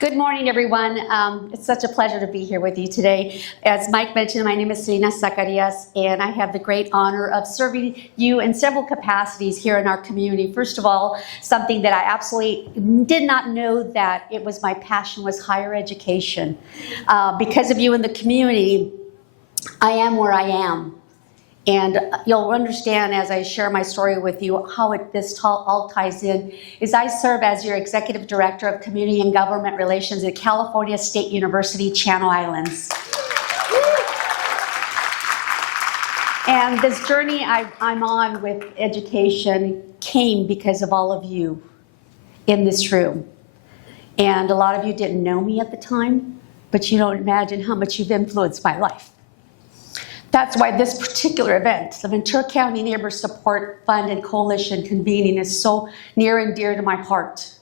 Good morning, everyone. It's such a pleasure to be here with you today. As Mike mentioned, my name is Selena Zacarias, and I have the great honor of serving you in several capacities here in our community. First of all, something that I absolutely did not know that it was my passion was higher education. Because of you in the community, I am where I am. And you'll understand as I share my story with you how this all ties in. Is I serve as your Executive Director of Community and Government Relations at California State University, Channel Islands. And this journey I'm on with education came because of all of you in this room. And a lot of you didn't know me at the time, but you don't imagine how much you've influenced my life. That's why this particular event, the Ventura County Neighbor Support Fund and Coalition Convening, is so near and dear to my heart.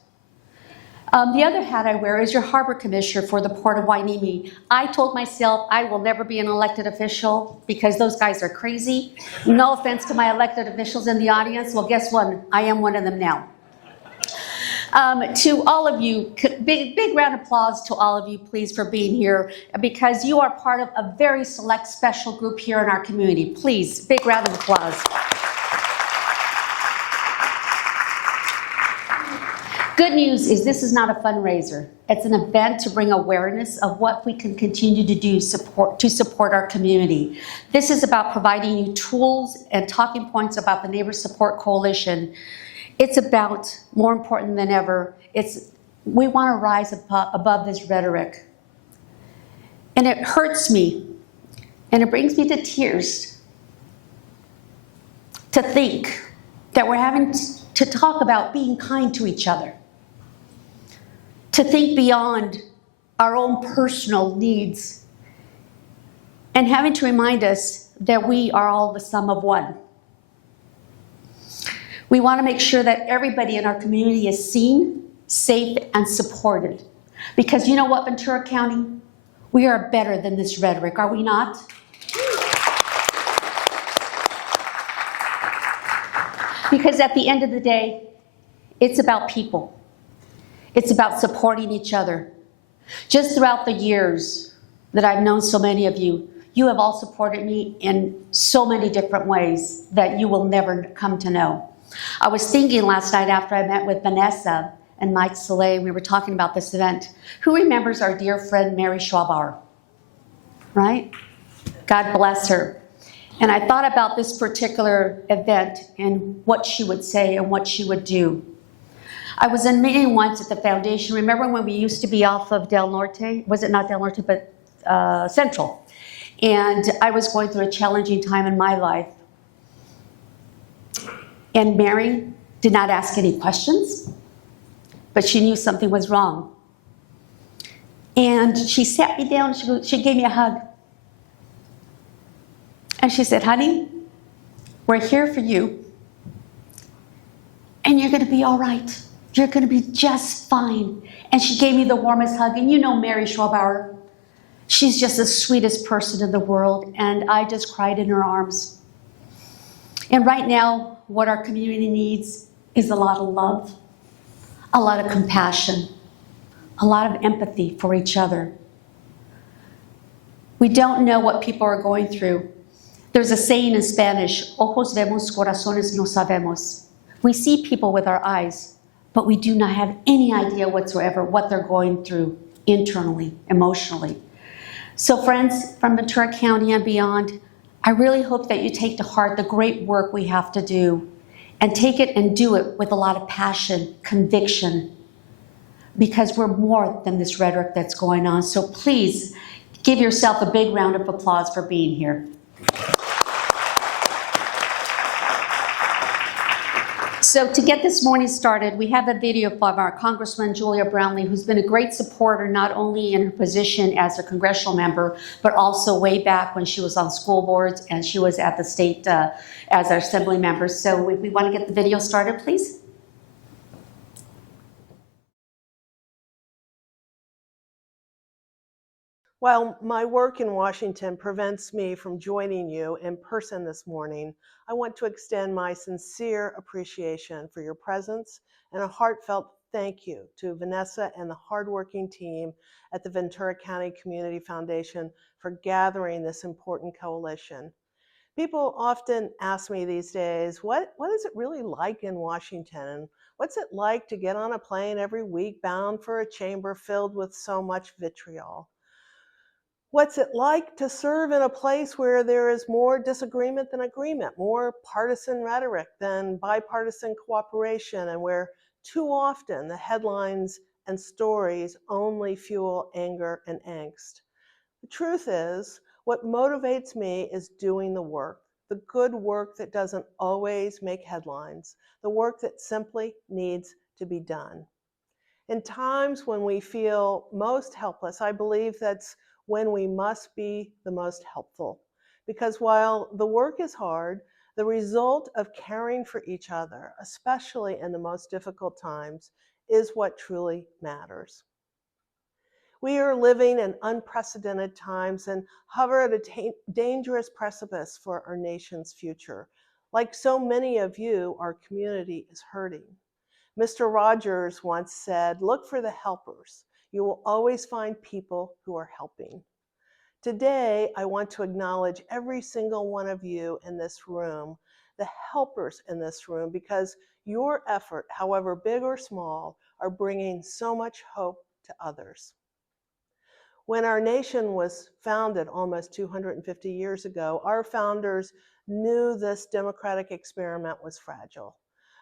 The other hat I wear is your Harbor Commissioner for the Port of Hueneme. I told myself I will never be an elected official because those guys are crazy. No offense to my elected officials in the audience. Well, guess what? I am one of them now. To all of you, big round of applause to all of you, please, for being here, because you are part of a very select special group here in our community. Please, big round of applause. Good news is this is not a fundraiser. It's an event to bring awareness of what we can continue to do to support our community. This is about providing you tools and talking points about the Neighbor Support Coalition. It's about, more important than ever, we want to rise above this rhetoric. And it hurts me, and it brings me to tears to think that we're having to talk about being kind to each other, to think beyond our own personal needs, and having to remind us that we are all the sum of one. We want to make sure that everybody in our community is seen, safe, and supported. Because you know what, Ventura County? We are better than this rhetoric, are we not? Because at the end of the day, it's about people. It's about supporting each other. Just throughout the years that I've known so many of you, you have all supported me in so many different ways that you will never come to know. I was thinking last night after I met with Vanessa and Mike Soleil, we were talking about this event. Who remembers our dear friend Mary Schwabauer? Right? God bless her. And I thought about this particular event and what she would say and what she would do. I was in meeting once at the foundation. Remember when we used to be off of Del Norte? Was it not Del Norte, but Central? And I was going through a challenging time in my life. And Mary did not ask any questions, but she knew something was wrong. And she sat me down, she gave me a hug. And she said, honey, we're here for you. And you're gonna be all right. You're gonna be just fine. And she gave me the warmest hug. And you know Mary Schwabauer, she's just the sweetest person in the world. And I just cried in her arms. And right now, what our community needs is a lot of love, a lot of compassion, a lot of empathy for each other. We don't know what people are going through. There's a saying in Spanish, ojos vemos, corazones no sabemos. We see people with our eyes, but we do not have any idea whatsoever what they're going through internally, emotionally. So friends from Ventura County and beyond, I really hope that you take to heart the great work we have to do and take it and do it with a lot of passion, conviction, because we're more than this rhetoric that's going on. So please give yourself a big round of applause for being here. So to get this morning started, we have a video from our Congresswoman Julia Brownlee, who's been a great supporter not only in her position as a congressional member, but also way back when she was on school boards and she was at the state as our assembly member. So we want to get the video started, please. While my work in Washington prevents me from joining you in person this morning, I want to extend my sincere appreciation for your presence and a heartfelt thank you to Vanessa and the hardworking team at the Ventura County Community Foundation for gathering this important coalition. People often ask me these days, what is it really like in Washington? And what's it like to get on a plane every week bound for a chamber filled with so much vitriol? What's it like to serve in a place where there is more disagreement than agreement, more partisan rhetoric than bipartisan cooperation, and where too often the headlines and stories only fuel anger and angst? The truth is, what motivates me is doing the work, the good work that doesn't always make headlines, the work that simply needs to be done. In times when we feel most helpless, I believe that's when we must be the most helpful. Because while the work is hard, the result of caring for each other, especially in the most difficult times, is what truly matters. We are living in unprecedented times and hover at a dangerous precipice for our nation's future. Like so many of you, our community is hurting. Mr. Rogers once said, "Look for the helpers. You will always find people who are helping." Today, I want to acknowledge every single one of you in this room, the helpers in this room, because your effort, however big or small, are bringing so much hope to others. When our nation was founded almost 250 years ago, our founders knew this democratic experiment was fragile,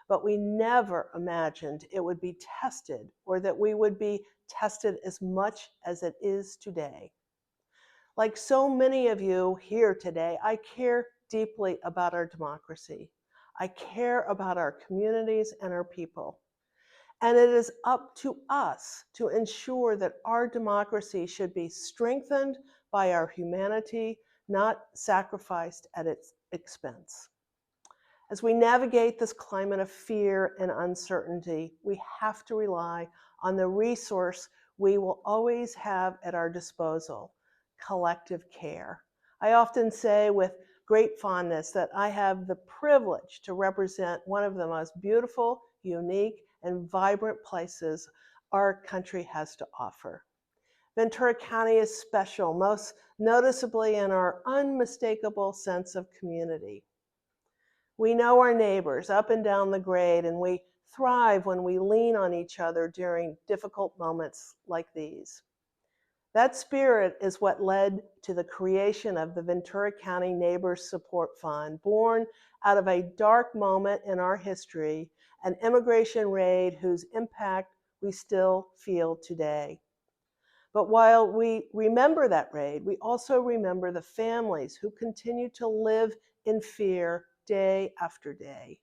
but we never imagined it would be tested or that we would be tested as much as it is today. Like so many of you here today, I care deeply about our democracy. I care about our communities and our people. And it is up to us to ensure that our democracy should be strengthened by our humanity, not sacrificed at its expense. As we navigate this climate of fear and uncertainty, we have to rely on the resource we will always have at our disposal: collective care. I often say with great fondness that I have the privilege to represent one of the most beautiful, unique, and vibrant places our country has to offer. Ventura County is special, most noticeably in our unmistakable sense of community. We know our neighbors up and down the grade, and we thrive when we lean on each other during difficult moments like these. That spirit is what led to the creation of the Ventura County Neighbors Support Fund, born out of a dark moment in our history, an immigration raid whose impact we still feel today. But while we remember that raid, we also remember the families who continue to live in fear day after day.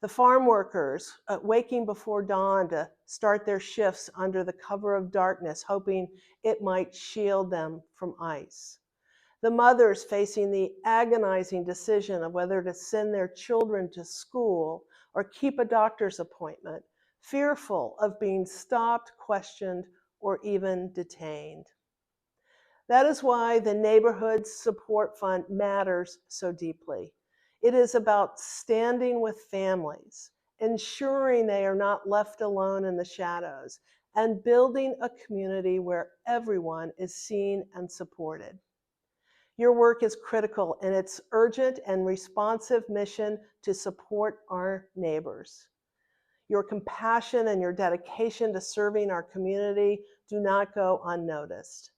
The farm workers waking before dawn to start their shifts under the cover of darkness, hoping it might shield them from ice. The mothers facing the agonizing decision of whether to send their children to school or keep a doctor's appointment, fearful of being stopped, questioned, or even detained. That is why the Neighborhood Support Fund matters so deeply. It is about standing with families, ensuring they are not left alone in the shadows, and building a community where everyone is seen and supported. Your work is critical in its urgent and responsive mission to support our neighbors. Your compassion and your dedication to serving our community do not go unnoticed.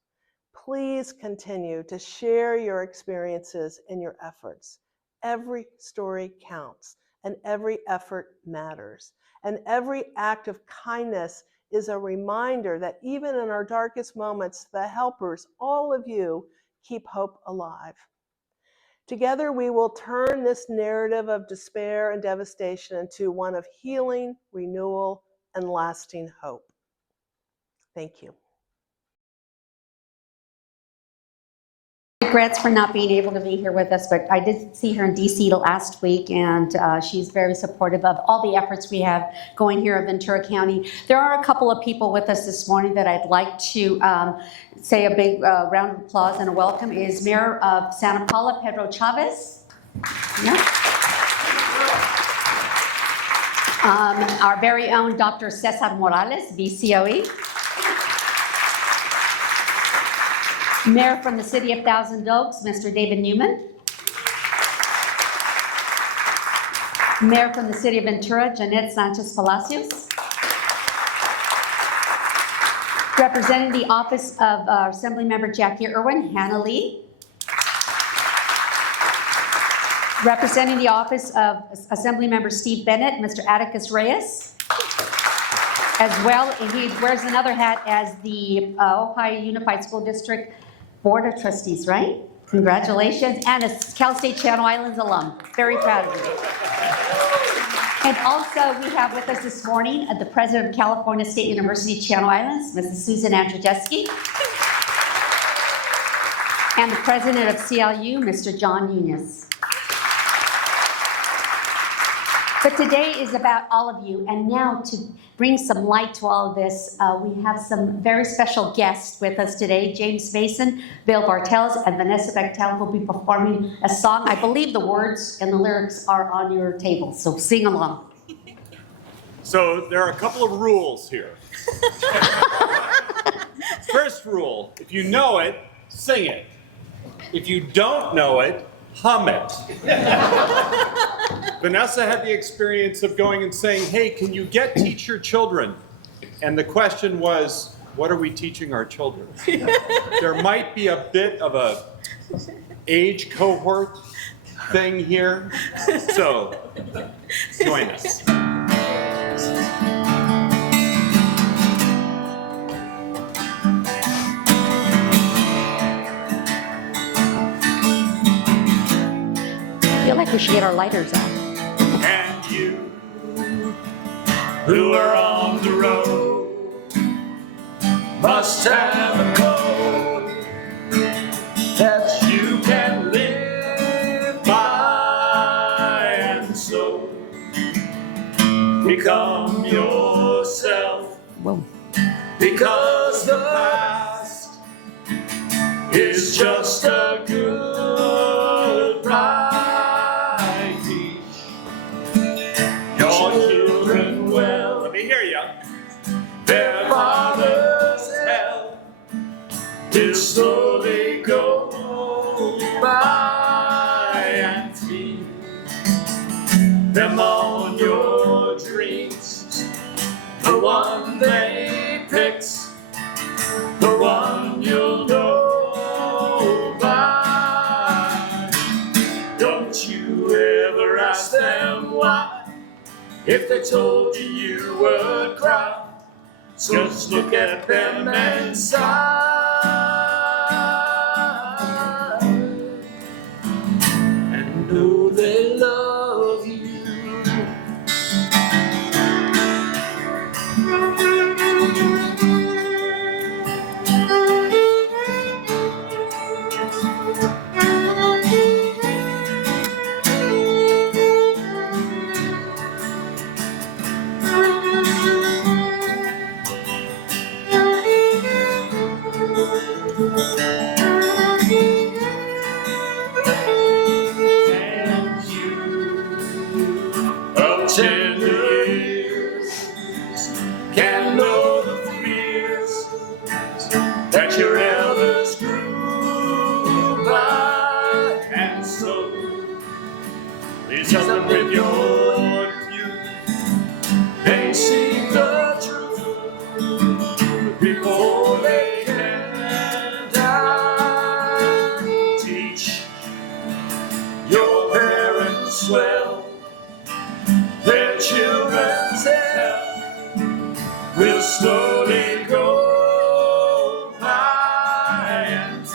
Please continue to share your experiences and your efforts. Every story counts, and every effort matters. And every act of kindness is a reminder that even in our darkest moments, the helpers, all of you, keep hope alive. Together, we will turn this narrative of despair and devastation into one of healing, renewal, and lasting hope. Thank you. Regrets for not being able to be here with us, but I did see her in DC last week, and she's very supportive of all the efforts we have going here in Ventura County. There are a couple of people with us this morning that I'd like to say a big round of applause and a welcome. Is Mayor of Santa Paula, Pedro Chavez. Yeah. Our very own Dr. Cesar Morales, BCOE. Mayor from the City of Thousand Oaks, Mr. David Newman. Mayor from the City of Ventura, Jeanette Sanchez Palacios. Representing the office of our Assembly Member Jackie Irwin, Hannah Lee. Representing the office of Assembly Member Steve Bennett, Mr. Atticus Reyes. As well, and he wears another hat as the Ohio Unified School District Board of Trustees, right? Congratulations, and a Cal State Channel Islands alum. Very proud of you. And also, we have with us this morning the President of California State University Channel Islands, Mrs. Susan Andrzejewski, and the President of CLU, Mr. John Nunez. But today is about all of you, and now to bring some light to all of this, we have some very special guests with us today. James Mason, Bill Bartels, and Vanessa Bechtel will be performing a song. I believe the words and the lyrics are on your table, so sing along. So there are a couple of rules here. First rule, if you know it, sing it. If you don't know it, hum it. Vanessa had the experience of going and saying, hey, can you teach your children? And the question was, what are we teaching our children? There might be a bit of a age cohort thing here. So join us. I feel like we should get our lighters out. And you, who are on the road, must have a code that you can live by, and so become yourself. Whoa. Because the past is just a good ride. Children well, let me hear you. Their father's help is slowly go by, and feed them on your dreams. The one they picked, the one you'll know by. Don't you ever ask them why. If they told you, you would cry. Just look at them and sigh, and know they love you. Tender years can know the fears that your elders grew by, and so please help them with your youth. They seek the truth before they can die. Teach your parents well. Their children's help will slowly go by, and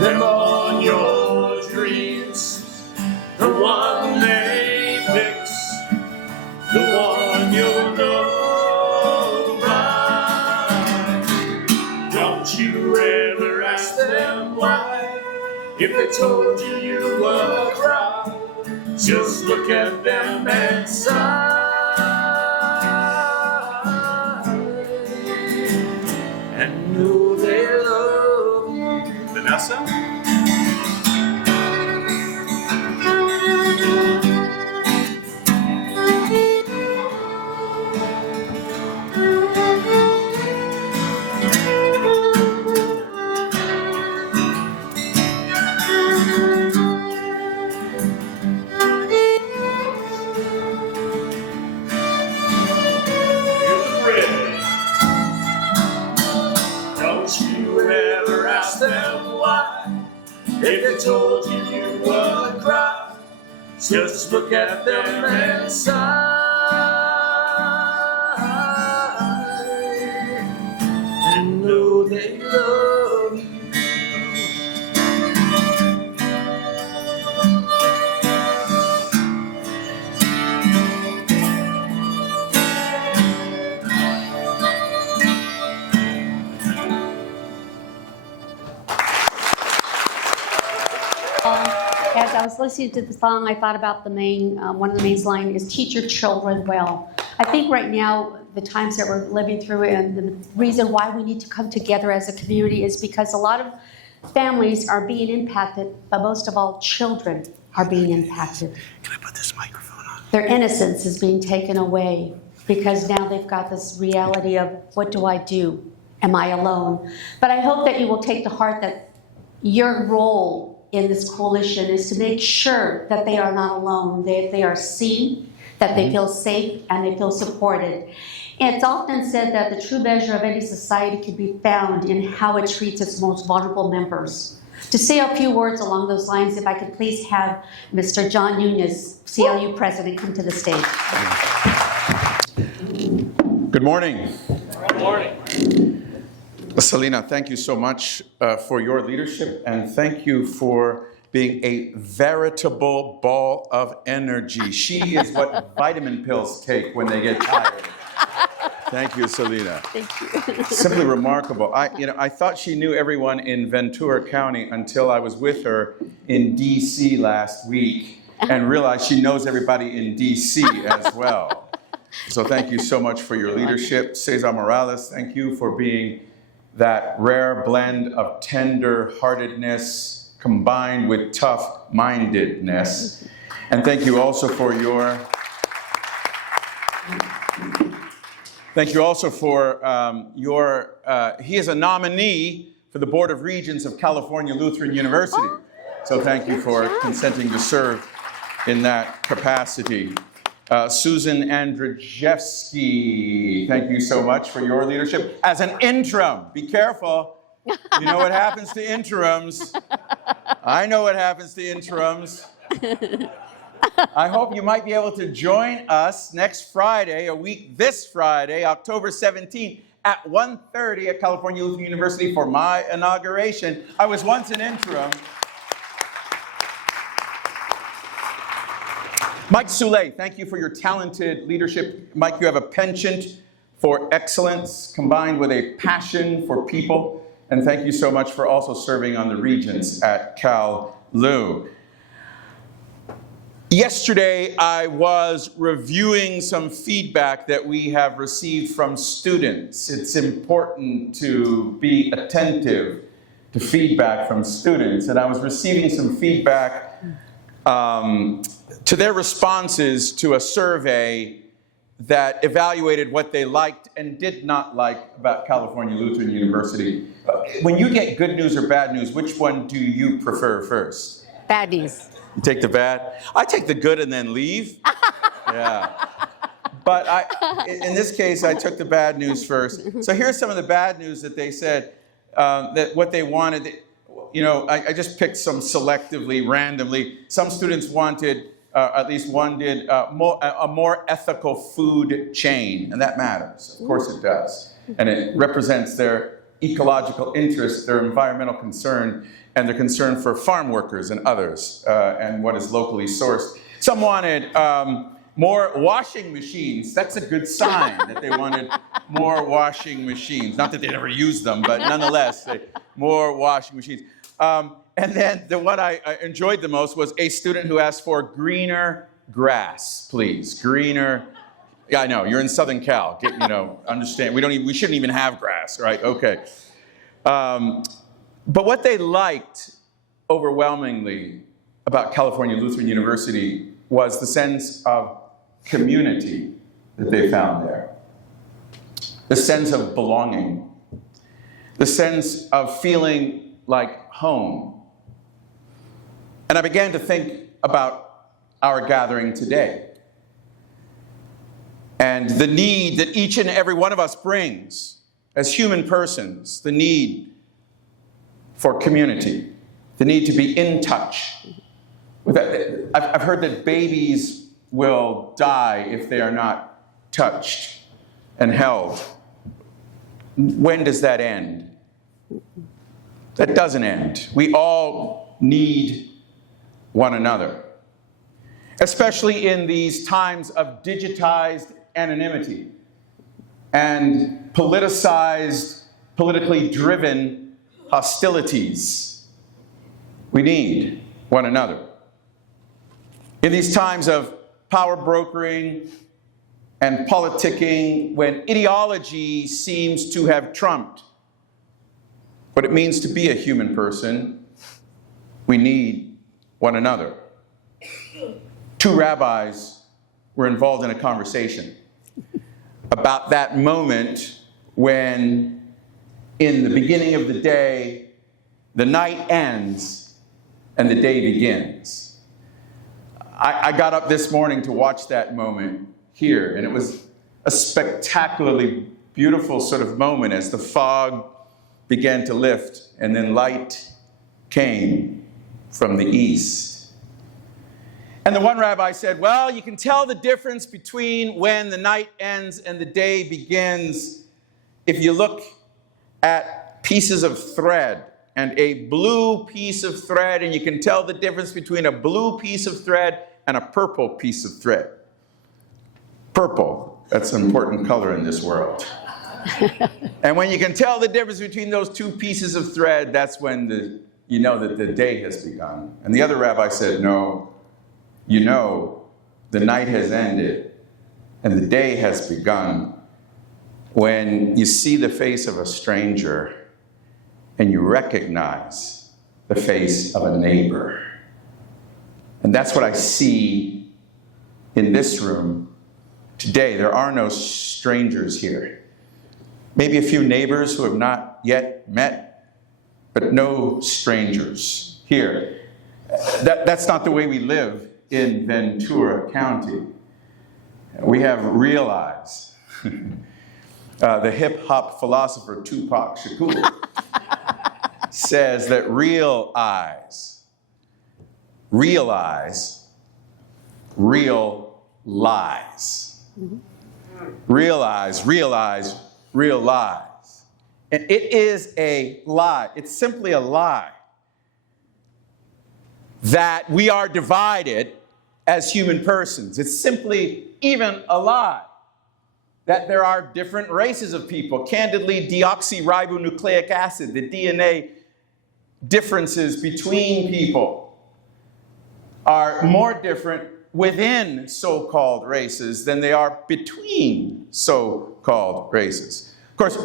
them on your dreams. The one they fix, the one you'll know by. Don't you ever ask them why. If they told you, you would cry. Just look at them and sigh, and know they love you. Vanessa? told you you would cry. Just look at them and sigh. And know they love you. As I was listening to the song, I thought about the main, one of the main lines is teach your children well. I think right now, the times that we're living through and the reason why we need to come together as a community is because a lot of families are being impacted, but most of all, children are being impacted. Can I put this microphone on? Their innocence is being taken away because now they've got this reality of, what do I do? Am I alone? But I hope that you will take to heart that your role in this coalition is to make sure that they are not alone, that they are seen, that they feel safe, and they feel supported. And it's often said that the true measure of any society can be found in how it treats its most vulnerable members. To say a few words along those lines, if I could please have Mr. John Nunez, CLU President, come to the stage. Good morning. Good morning. Selena, thank you so much for your leadership, and thank you for being a veritable ball of energy. She is what vitamin pills take when they get tired. Thank you, Selena. Thank you. Simply remarkable. I thought she knew everyone in Ventura County until I was with her in D.C. last week and realized she knows everybody in D.C. as well. So thank you so much for your leadership. Cesar Morales, thank you for being that rare blend of tender-heartedness combined with tough-mindedness. And thank you also for your he is a nominee for the Board of Regents of California Lutheran University. So thank you for consenting to serve in that capacity. Susan Andrzejewski, thank you so much for your leadership as an interim. Be careful. You know what happens to interims. I know what happens to interims. I hope you might be able to join us next Friday, this Friday, October 17th at 1:30 at California Lutheran University for my inauguration. I was once an interim. Mike Soule, thank you for your talented leadership. Mike, you have a penchant for excellence combined with a passion for people. And thank you so much for also serving on the Regents at Cal Lu. Yesterday, I was reviewing some feedback that we have received from students. It's important to be attentive to feedback from students. And I was receiving some feedback to their responses to a survey that evaluated what they liked and did not like about California Lutheran University. When you get good news or bad news, which one do you prefer first? Bad news. You take the bad? I take the good and then leave. Yeah. But in this case, I took the bad news first. So here's some of the bad news that they said, that what they wanted. I just picked some selectively, randomly. Some students wanted, at least one did, a more ethical food chain, and that matters. Of course it does. And it represents their ecological interest, their environmental concern, and their concern for farm workers and others, and what is locally sourced. Some wanted more washing machines. That's a good sign that they wanted more washing machines. Not that they never used them, but nonetheless, more washing machines. And then the one I enjoyed the most was a student who asked for greener grass, please. Greener. Yeah, I know, you're in Southern Cal. Understand. We shouldn't even have grass, right? Okay. But what they liked overwhelmingly about California Lutheran University was the sense of community that they found there. The sense of belonging. The sense of feeling like home. And I began to think about our gathering today and the need that each and every one of us brings as human persons, the need for community. the need to be in touch. I've heard that babies will die if they are not touched and held. When does that end? That doesn't end. We all need one another, especially in these times of digitized anonymity and politicized, politically driven hostilities. We need one another. In these times of power brokering and politicking, when ideology seems to have trumped what it means to be a human person, we need one another. Two rabbis were involved in a conversation about that moment when, in the beginning of the day, the night ends and the day begins. I got up this morning to watch that moment here, and it was a spectacularly beautiful sort of moment as the fog began to lift and then light came from the east. And the one rabbi said, well, you can tell the difference between when the night ends and the day begins if you look at pieces of thread and a blue piece of thread, and you can tell the difference between a blue piece of thread and a purple piece of thread. Purple, that's an important color in this world. And when you can tell the difference between those two pieces of thread, that's when you know that the day has begun. And the other rabbi said, no, you know the night has ended and the day has begun when you see the face of a stranger and you recognize the face of a neighbor. And that's what I see in this room today. There are no strangers here. Maybe a few neighbors who have not yet met, but no strangers here. That's not the way we live in Ventura County. We have real eyes. The hip-hop philosopher Tupac Shakur says that real eyes realize real lies. Real eyes realize real lies. And it is a lie. It's simply a lie that we are divided as human persons. It's simply even a lie that there are different races of people. Candidly, deoxyribonucleic acid, the DNA differences between people, are more different within so-called races than they are between so-called races. Of course,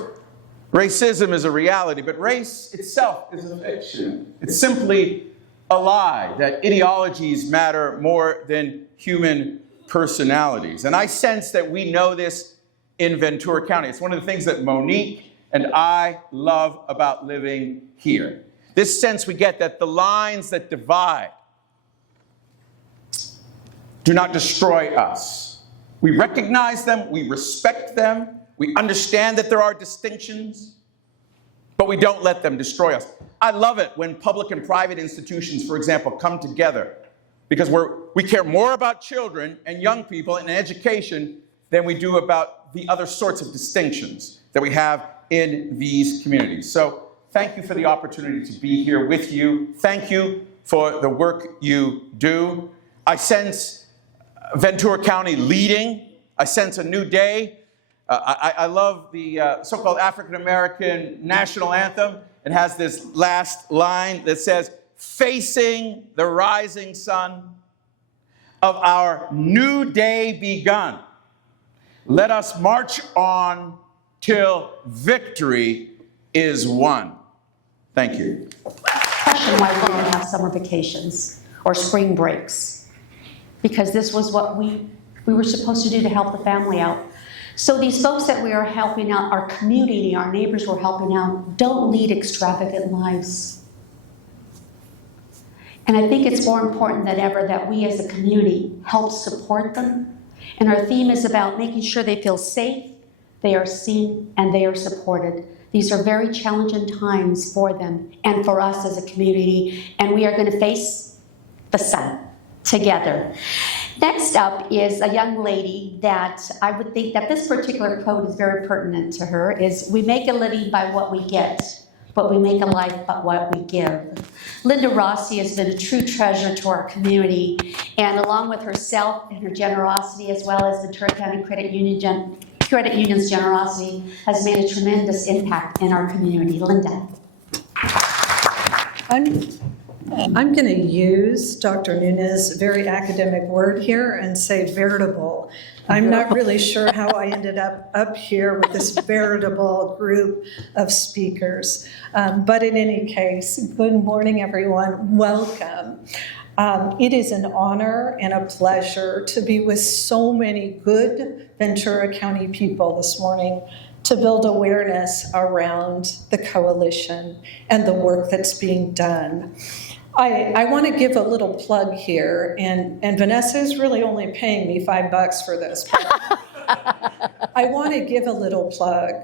racism is a reality, but race itself is a fiction. It's simply a lie that ideologies matter more than human personalities. And I sense that we know this in Ventura County. It's one of the things that Monique and I love about living here. This sense we get that the lines that divide do not destroy us. We recognize them, we respect them, we understand that there are distinctions, but we don't let them destroy us. I love it when public and private institutions, for example, come together because we care more about children and young people and education than we do about the other sorts of distinctions that we have in these communities. So thank you for the opportunity to be here with you. Thank you for the work you do. I sense Ventura County leading. I sense a new day. I love the so-called African-American national anthem. It has this last line that says, facing the rising sun of our new day begun. Let us march on till victory is won. Thank you. Question why we didn't have summer vacations or spring breaks. Because this was what we were supposed to do to help the family out. So these folks that we are helping out, our community, our neighbors we're helping out, don't lead extravagant lives. And I think it's more important than ever that we as a community help support them. And our theme is about making sure they feel safe, they are seen, and they are supported. These are very challenging times for them and for us as a community, and we are going to face the sun together. Next up is a young lady that I would think that this particular quote is very pertinent to her, is we make a living by what we get, but we make a life by what we give. Linda Rossi has been a true treasure to our community, and along with herself and her generosity, as well as Ventura County Credit Union's generosity, has made a tremendous impact in our community. Linda. I'm going to use Dr. Nunez's very academic word here and say veritable. I'm not really sure how I ended up here with this veritable group of speakers. But in any case, good morning, everyone. Welcome. It is an honor and a pleasure to be with so many good Ventura County people this morning to build awareness around the coalition and the work that's being done. I want to give a little plug here, and Vanessa is really only paying me $5 for this, but I want to give a little plug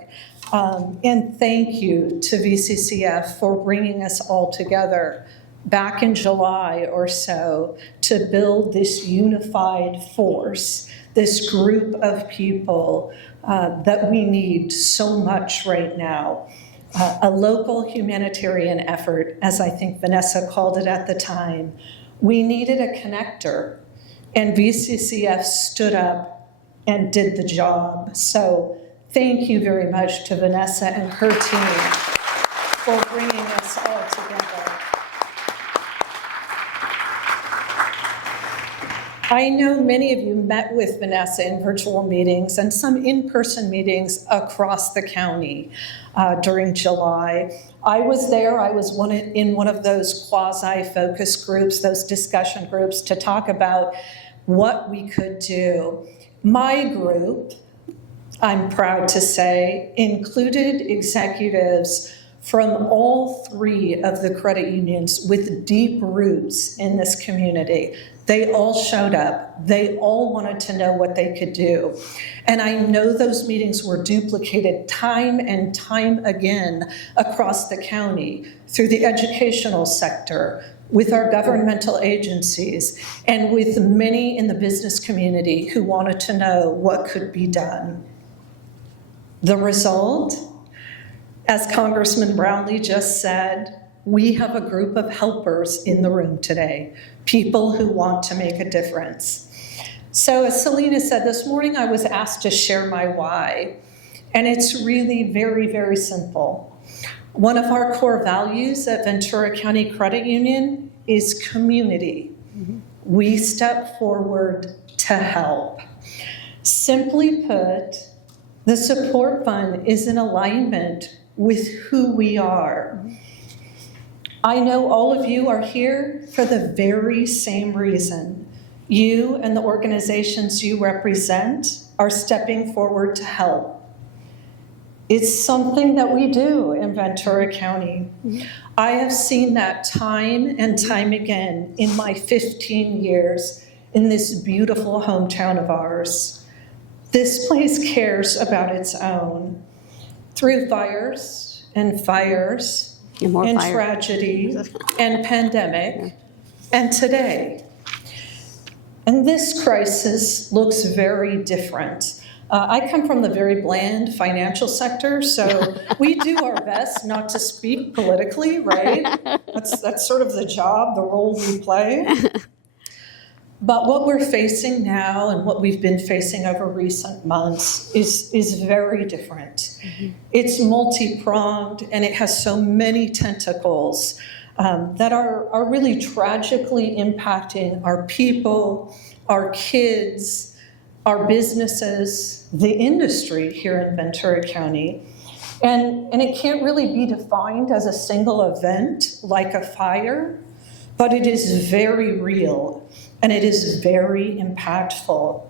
and thank you to VCCF for bringing us all together back in July or so to build this unified force, this group of people that we need so much right now. A local humanitarian effort, as I think Vanessa called it at the time. We needed a connector, and VCCF stood up and did the job. So thank you very much to Vanessa and her team for bringing us all together. I know many of you met with Vanessa in virtual meetings and some in-person meetings across the county during July. I was there. I was in one of those quasi-focus groups, those discussion groups, to talk about what we could do. My group, I'm proud to say, included executives from all three of the credit unions with deep roots in this community. They all showed up. They all wanted to know what they could do. And I know those meetings were duplicated time and time again across the county through the educational sector, with our governmental agencies, and with many in the business community who wanted to know what could be done. The result, as Congressman Brownlee just said, we have a group of helpers in the room today, people who want to make a difference. So as Selena said, this morning I was asked to share my why, and it's really very, very simple. One of our core values at Ventura County Credit Union is community. We step forward to help. Simply put, the support fund is in alignment with who we are. I know all of you are here for the very same reason. You and the organizations you represent are stepping forward to help. It's something that we do in Ventura County. I have seen that time and time again in my 15 years in this beautiful hometown of ours. This place cares about its own. Through fires and tragedy and pandemic, and today. And this crisis looks very different. I come from the very bland financial sector, so we do our best not to speak politically, right? That's sort of the job, the role we play. But what we're facing now and what we've been facing over recent months is very different. It's multi-pronged, and it has so many tentacles that are really tragically impacting our people, our kids, our businesses, the industry here in Ventura County. And it can't really be defined as a single event like a fire, but it is very real. And it is very impactful.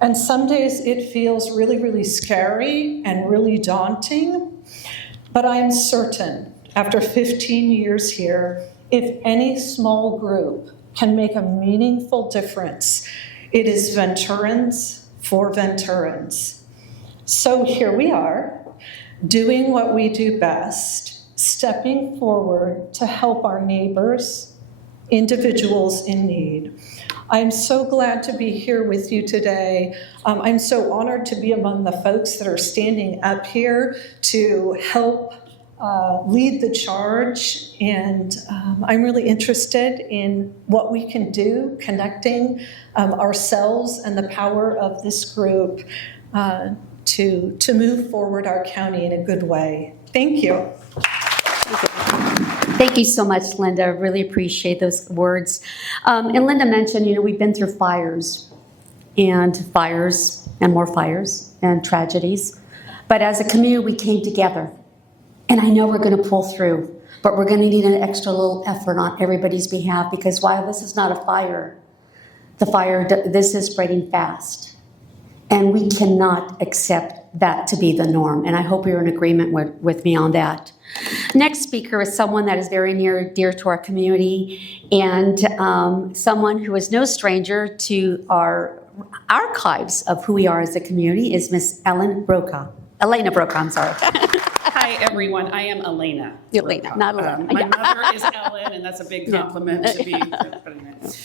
And some days it feels really, really scary and really daunting. But I am certain, after 15 years here, if any small group can make a meaningful difference, it is Venturans for Venturans. So here we are, doing what we do best, stepping forward to help our neighbors, individuals in need. I'm so glad to be here with you today. I'm so honored to be among the folks that are standing up here to help lead the charge, and I'm really interested in what we can do, connecting ourselves and the power of this group to move forward our county in a good way. Thank you. Thank you so much, Linda. I really appreciate those words. And Linda mentioned, we've been through fires and more fires and tragedies. But as a community, we came together. And I know we're going to pull through, but we're going to need an extra little effort on everybody's behalf, because while this is not a fire, this is spreading fast. And we cannot accept that to be the norm. And I hope you're in agreement with me on that. Next speaker is someone that is very near and dear to our community, and someone who is no stranger to our archives of who we are as a community is Miss Elena Brokaw, I'm sorry. Hi, everyone. I am Elena. Elena, not Elena. My mother is Ellen, and that's a big compliment to be putting it.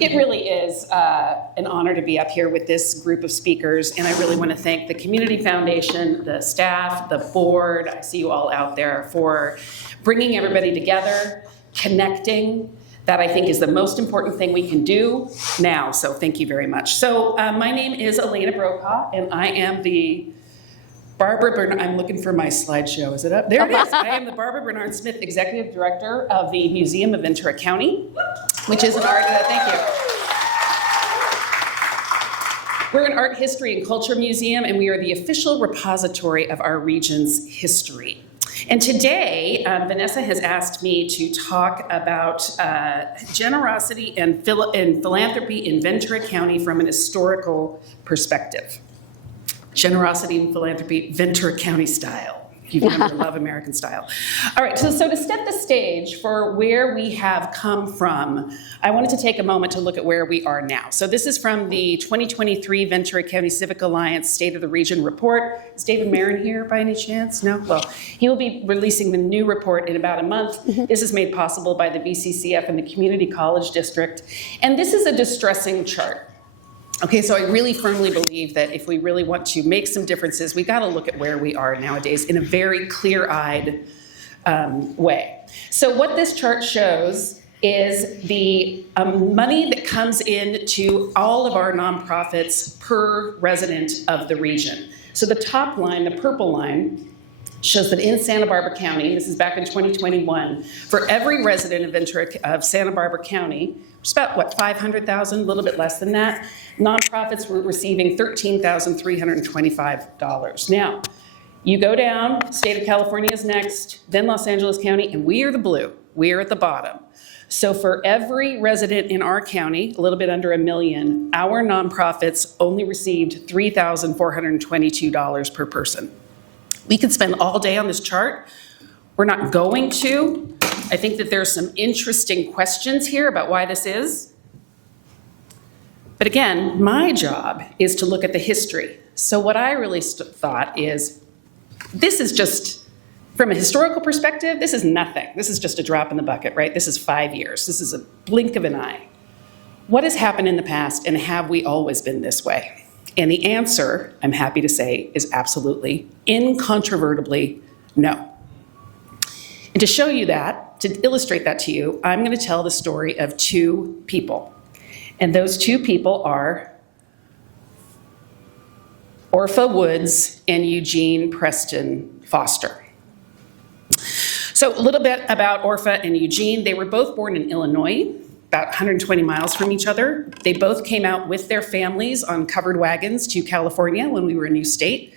It really is an honor to be up here with this group of speakers, and I really want to thank the Community Foundation, the staff, the board, I see you all out there, for bringing everybody together, connecting. That I think is the most important thing we can do now, so thank you very much. So my name is Elena Brokaw, and I am the I'm looking for my slideshow. Is it up? There it is. I am the Barbara Bernard Smith Executive Director of the Museum of Ventura County, which is an art, thank you. We're an art, history, and culture museum, and we are the official repository of our region's history. And today, Vanessa has asked me to talk about generosity and philanthropy in Ventura County from an historical perspective. Generosity and philanthropy, Ventura County style. If you've never love American style. All right, so to set the stage for where we have come from, I wanted to take a moment to look at where we are now. So this is from the 2023 Ventura County Civic Alliance State of the Region report. Is David Marin here by any chance? No? Well, he will be releasing the new report in about a month. This is made possible by the VCCF and the Community College District. And this is a distressing chart. Okay, so I really firmly believe that if we really want to make some differences, we got to look at where we are nowadays in a very clear-eyed way. So what this chart shows is the money that comes in to all of our nonprofits per resident of the region. So the top line, the purple line, shows that in Santa Barbara County, this is back in 2021, for every resident of Santa Barbara County, it's about, 500,000, a little bit less than that, nonprofits were receiving $13,325. Now, you go down, state of California is next, then Los Angeles County, and we are the blue. We are at the bottom. So for every resident in our county, a little bit under 1 million, our nonprofits only received $3,422 per person. We could spend all day on this chart. We're not going to. I think that there's some interesting questions here about why this is. But again, my job is to look at the history. So what I really thought is, this is just, from a historical perspective, this is nothing. This is just a drop in the bucket, right? This is 5 years. This is a blink of an eye. What has happened in the past, and have we always been this way? And the answer, I'm happy to say, is absolutely, incontrovertibly, no. And to show you that, to illustrate that to you, I'm going to tell the story of two people. And those two people are Orpha Woods and Eugene Preston Foster. So a little bit about Orpha and Eugene. They were both born in Illinois, about 120 miles from each other. They both came out with their families on covered wagons to California when we were a new state.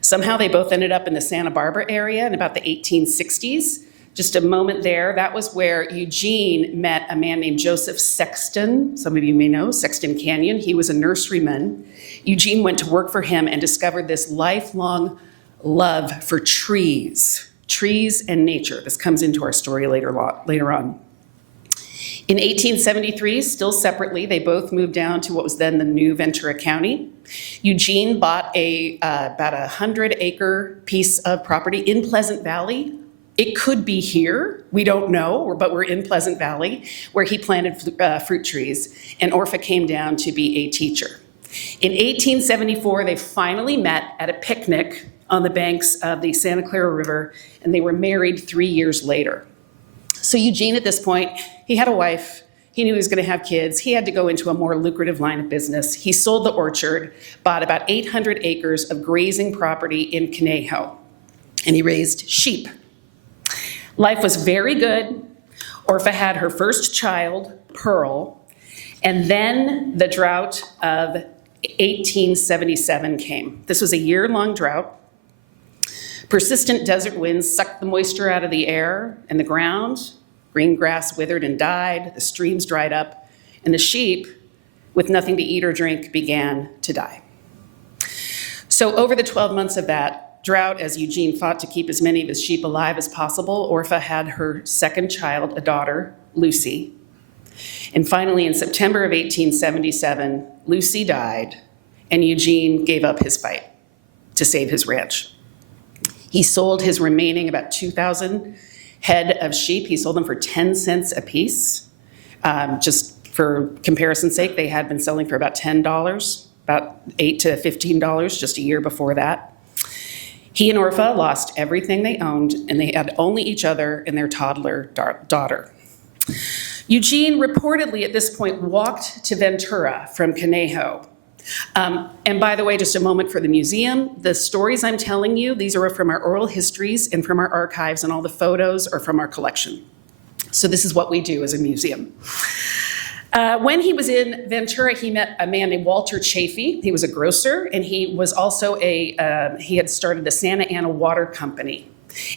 Somehow they both ended up in the Santa Barbara area in about the 1860s. Just a moment there, that was where Eugene met a man named Joseph Sexton. Some of you may know Sexton Canyon. He was a nurseryman. Eugene went to work for him and discovered this lifelong love for trees and nature. This comes into our story later on. In 1873, still separately, they both moved down to what was then the new Ventura County. Eugene bought about a 100-acre piece of property in Pleasant Valley. It could be here, we don't know, but we're in Pleasant Valley, where he planted fruit trees, and Orpha came down to be a teacher. In 1874, they finally met at a picnic on the banks of the Santa Clara River, and they were married 3 years later. So Eugene, at this point, he had a wife, he knew he was going to have kids, he had to go into a more lucrative line of business. He sold the orchard, bought about 800 acres of grazing property in Conejo, and he raised sheep. Life was very good. Orpha had her first child, Pearl, and then the drought of 1877 came. This was a year-long drought. Persistent desert winds sucked the moisture out of the air and the ground. Green grass withered and died, the streams dried up, and the sheep, with nothing to eat or drink, began to die. So over the 12 months of that drought, as Eugene fought to keep as many of his sheep alive as possible, Orpha had her second child, a daughter, Lucy. And finally, in September of 1877, Lucy died, and Eugene gave up his fight to save his ranch. He sold his remaining about 2,000 head of sheep. He sold them for 10 cents a piece. Just for comparison's sake, they had been selling for about $10, about $8 to $15 just a year before that. He and Orpha lost everything they owned, and they had only each other and their toddler daughter. Eugene reportedly at this point walked to Ventura from Conejo. And by the way, just a moment for the museum. The stories I'm telling you, these are from our oral histories and from our archives, and all the photos are from our collection. So this is what we do as a museum. When he was in Ventura, he met a man named Walter Chafee. He was a grocer, and he was also he had started the Santa Ana Water Company.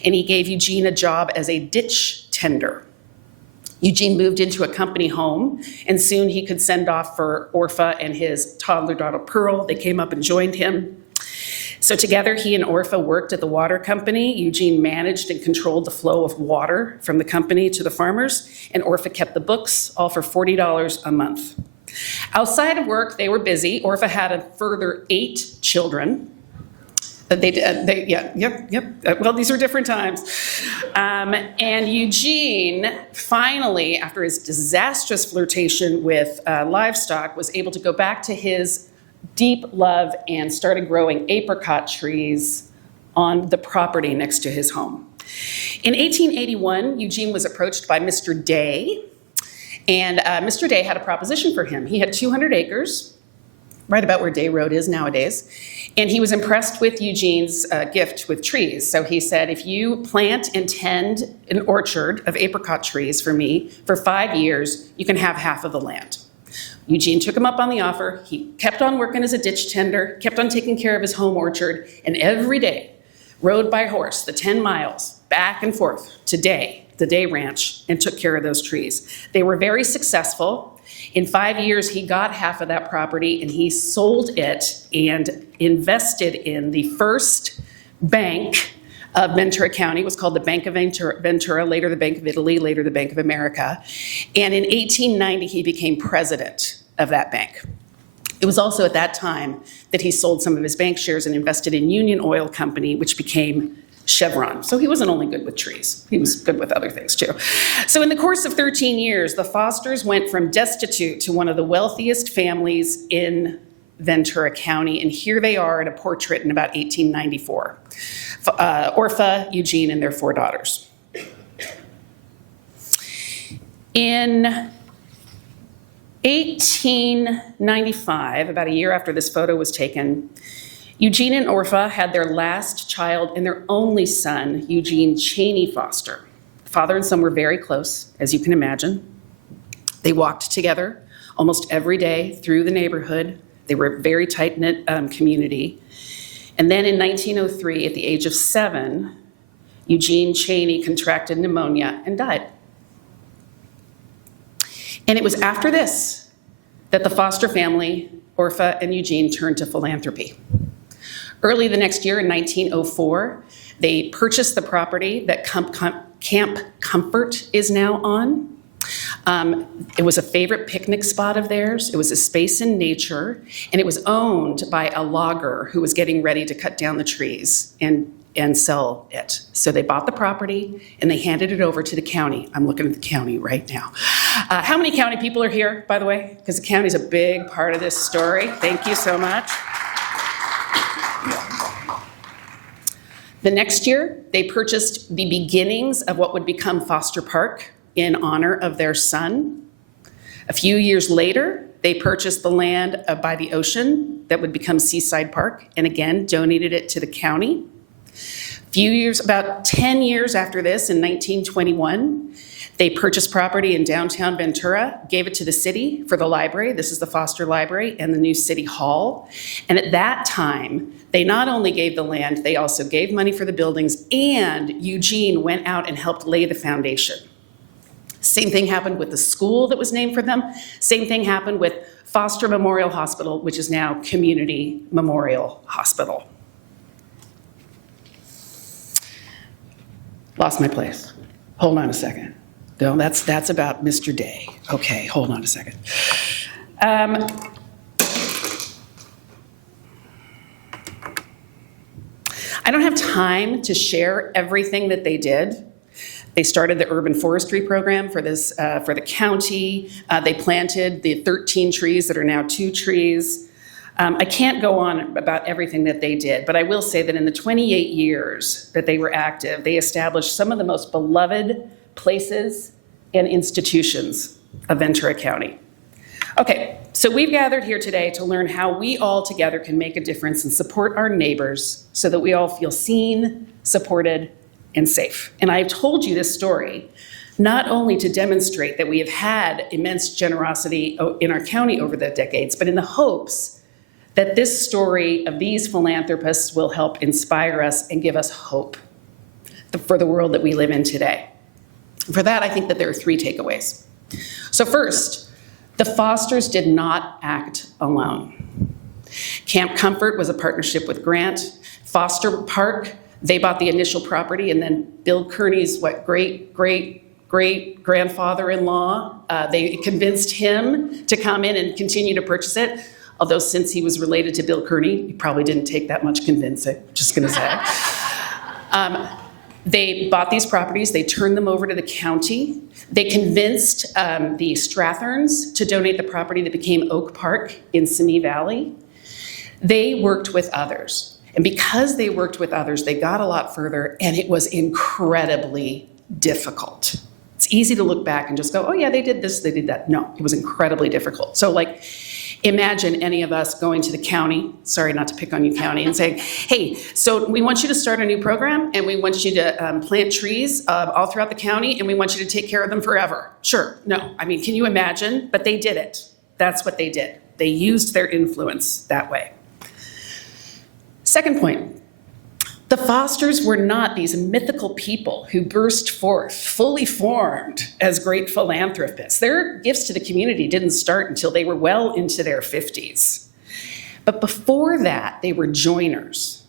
And he gave Eugene a job as a ditch tender. Eugene moved into a company home, and soon he could send off for Orpha and his toddler daughter, Pearl. They came up and joined him. So together, he and Orpha worked at the water company. Eugene managed and controlled the flow of water from the company to the farmers, and Orpha kept the books, all for $40 a month. Outside of work, they were busy. Orpha had a further 8 children. Well, these are different times. And Eugene, finally, after his disastrous flirtation with livestock, was able to go back to his deep love and started growing apricot trees on the property next to his home. In 1881, Eugene was approached by Mr. Day, and Mr. Day had a proposition for him. He had 200 acres, right about where Day Road is nowadays, and he was impressed with Eugene's gift with trees. So he said, if you plant and tend an orchard of apricot trees for me for 5 years, you can have half of the land. Eugene took him up on the offer. He kept on working as a ditch tender, kept on taking care of his home orchard, and every day rode by horse the 10 miles back and forth to Day, the Day Ranch, and took care of those trees. They were very successful. In 5 years, he got half of that property, and he sold it and invested in the first bank of Ventura County. It was called the Bank of Ventura, later the Bank of Italy, later the Bank of America. And in 1890, he became president of that bank. It was also at that time that he sold some of his bank shares and invested in Union Oil Company, which became Chevron. So he wasn't only good with trees, he was good with other things too. So in the course of 13 years, the Fosters went from destitute to one of the wealthiest families in Ventura County, and here they are in a portrait in about 1894. Orpha, Eugene, and their 4 daughters. In 1895, about a year after this photo was taken, Eugene and Orpha had their last child and their only son, Eugene Chaney Foster. Father and son were very close, as you can imagine. They walked together almost every day through the neighborhood. They were a very tight-knit community. And then in 1903, at the age of 7, Eugene Chaney contracted pneumonia and died. And it was after this that the Foster family, Orpha and Eugene, turned to philanthropy. Early the next year, in 1904, they purchased the property that Camp Comfort is now on. It was a favorite picnic spot of theirs. It was a space in nature, and it was owned by a logger who was getting ready to cut down the trees and sell it. So they bought the property and they handed it over to the county. I'm looking at the county right now. How many county people are here, by the way? Because the county's a big part of this story. Thank you so much. The next year, they purchased the beginnings of what would become Foster Park in honor of their son. A few years later, they purchased the land by the ocean that would become Seaside Park, and again, donated it to the county. About 10 years after this, in 1921, they purchased property in downtown Ventura, gave it to the city for the library. This is the Foster Library and the new City Hall. And at that time, they not only gave the land, they also gave money for the buildings, and Eugene went out and helped lay the foundation. Same thing happened with the school that was named for them. Same thing happened with Foster Memorial Hospital, which is now Community Memorial Hospital. Lost my place. Hold on a second. No, that's about Mr. Day. Okay, hold on a second. I don't have time to share everything that they did. They started the urban forestry program for the county. They planted the 13 trees that are now 2 trees. I can't go on about everything that they did, but I will say that in the 28 years that they were active, they established some of the most beloved places and institutions of Ventura County. Okay, so we've gathered here today to learn how we all together can make a difference and support our neighbors so that we all feel seen, supported, and safe. And I've told you this story not only to demonstrate that we have had immense generosity in our county over the decades, but in the hopes that this story of these philanthropists will help inspire us and give us hope for the world that we live in today. For that, I think that there are 3 takeaways. So first, the Fosters did not act alone. Camp Comfort was a partnership with Grant. Foster Park, they bought the initial property, and then Bill Kearney's great-grandfather-in-law, they convinced him to come in and continue to purchase it. Although since he was related to Bill Kearney, he probably didn't take that much convincing, just gonna say. They bought these properties, they turned them over to the county. They convinced the Stratherns to donate the property that became Oak Park in Simi Valley. They worked with others. And because they worked with others, they got a lot further, and it was incredibly difficult. It's easy to look back and just go, oh yeah, they did this, they did that. No, it was incredibly difficult. So imagine any of us going to the county, sorry not to pick on you, county, and saying, hey, so we want you to start a new program, and we want you to plant trees all throughout the county, and we want you to take care of them forever. Sure, no, I mean, can you imagine? But they did it. That's what they did. They used their influence that way. Second point, the Fosters were not these mythical people who burst forth, fully formed as great philanthropists. Their gifts to the community didn't start until they were well into their 50s. But before that, they were joiners.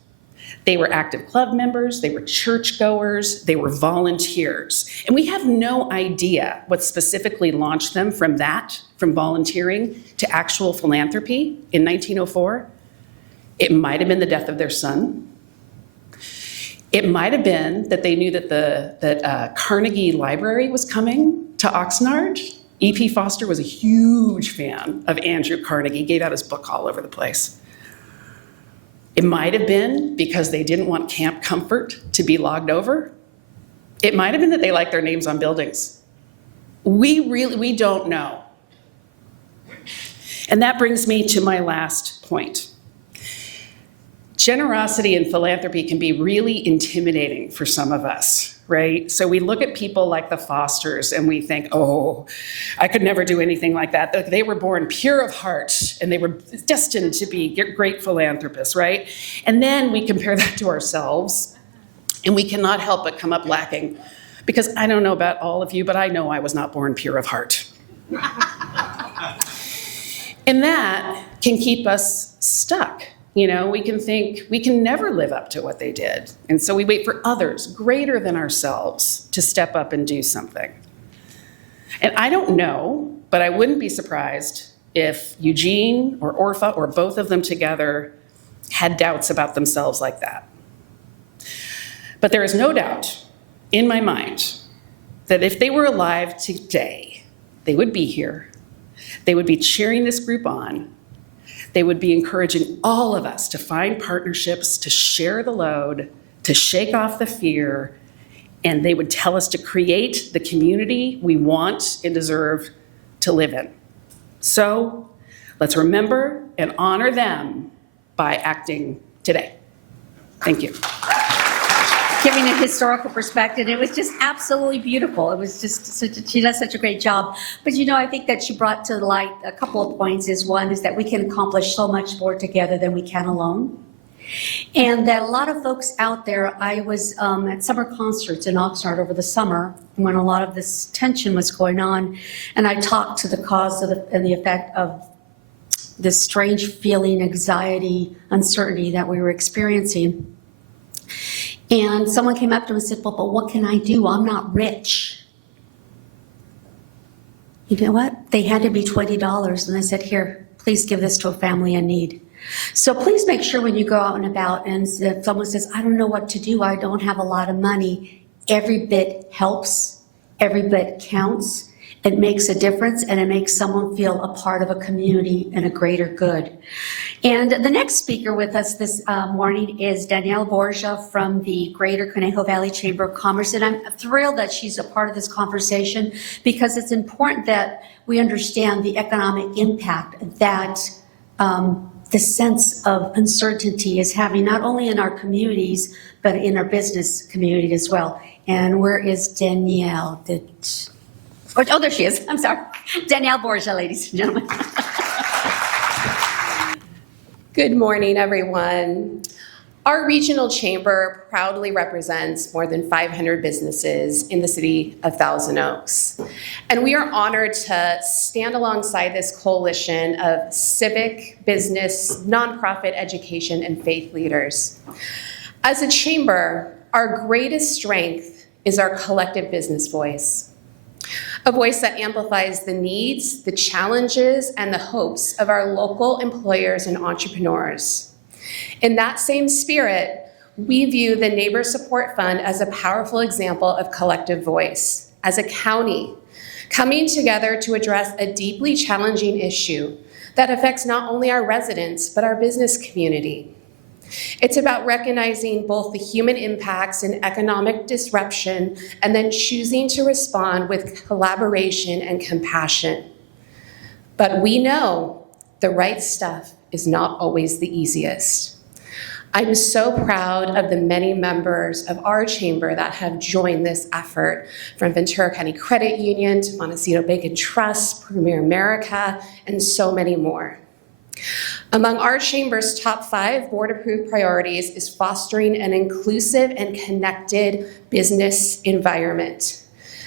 They were active club members, they were churchgoers, they were volunteers. And we have no idea what specifically launched them from volunteering to actual philanthropy in 1904. It might have been the death of their son. It might have been that they knew that Carnegie Library was coming to Oxnard. E.P. Foster was a huge fan of Andrew Carnegie, gave out his book all over the place. It might have been because they didn't want Camp Comfort to be logged over. It might have been that they liked their names on buildings. We don't know. And that brings me to my last point. Generosity and philanthropy can be really intimidating for some of us, right? So we look at people like the Fosters and we think, oh, I could never do anything like that. They were born pure of heart and they were destined to be great philanthropists, right? And then we compare that to ourselves and we cannot help but come up lacking, because I don't know about all of you, but I know I was not born pure of heart. And that can keep us stuck. You know, we can think we can never live up to what they did. And so we wait for others greater than ourselves to step up and do something. And I don't know, but I wouldn't be surprised if Eugene or Orpha or both of them together had doubts about themselves like that. But there is no doubt in my mind that if they were alive today, they would be here. They would be cheering this group on. They would be encouraging all of us to find partnerships, to share the load, to shake off the fear, and they would tell us to create the community we want and deserve to live in. So let's remember and honor them by acting today. Thank you. Giving a historical perspective, it was just absolutely beautiful. It was just she does such a great job. But I think that she brought to light a couple of points. One is that we can accomplish so much more together than we can alone. And that a lot of folks out there, I was at summer concerts in Oxnard over the summer when a lot of this tension was going on, and I talked to the cause of and the effect of this strange feeling, anxiety, uncertainty that we were experiencing. And someone came up to me and said, well, but what can I do? I'm not rich. You know what? They handed me $20, and I said, here, please give this to a family in need. So please make sure when you go out and about and if someone says, I don't know what to do, I don't have a lot of money, every bit helps, every bit counts. It makes a difference, and it makes someone feel a part of a community and a greater good. And the next speaker with us this morning is Danielle Borgia from the Greater Conejo Valley Chamber of Commerce. And I'm thrilled that she's a part of this conversation because it's important that we understand the economic impact that the sense of uncertainty is having, not only in our communities, but in our business community as well. And where is Danielle? Oh, there she is. I'm sorry. Danielle Borgia, ladies and gentlemen. Good morning, everyone. Our regional chamber proudly represents more than 500 businesses in the city of Thousand Oaks. And we are honored to stand alongside this coalition of civic, business, nonprofit, education, and faith leaders. As a chamber, our greatest strength is our collective business voice. A voice that amplifies the needs, the challenges, and the hopes of our local employers and entrepreneurs. In that same spirit, we view the Neighbor Support Fund as a powerful example of collective voice. As a county, coming together to address a deeply challenging issue that affects not only our residents, but our business community. It's about recognizing both the human impacts and economic disruption, and then choosing to respond with collaboration and compassion. But we know the right stuff is not always the easiest. I'm so proud of the many members of our chamber that have joined this effort, from Ventura County Credit Union to Montecito Bank and Trust, Premier America, and so many more. Among our chamber's top 5 board-approved priorities is fostering an inclusive and connected business environment.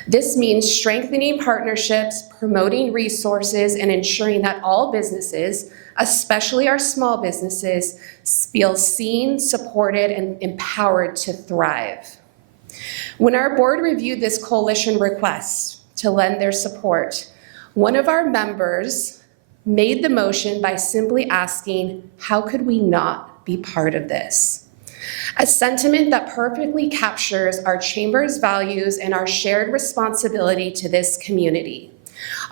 This means strengthening partnerships, promoting resources, and ensuring that all businesses, especially our small businesses, feel seen, supported, and empowered to thrive. When our board reviewed this coalition request to lend their support, one of our members made the motion by simply asking, how could we not be part of this? A sentiment that perfectly captures our chamber's values and our shared responsibility to this community.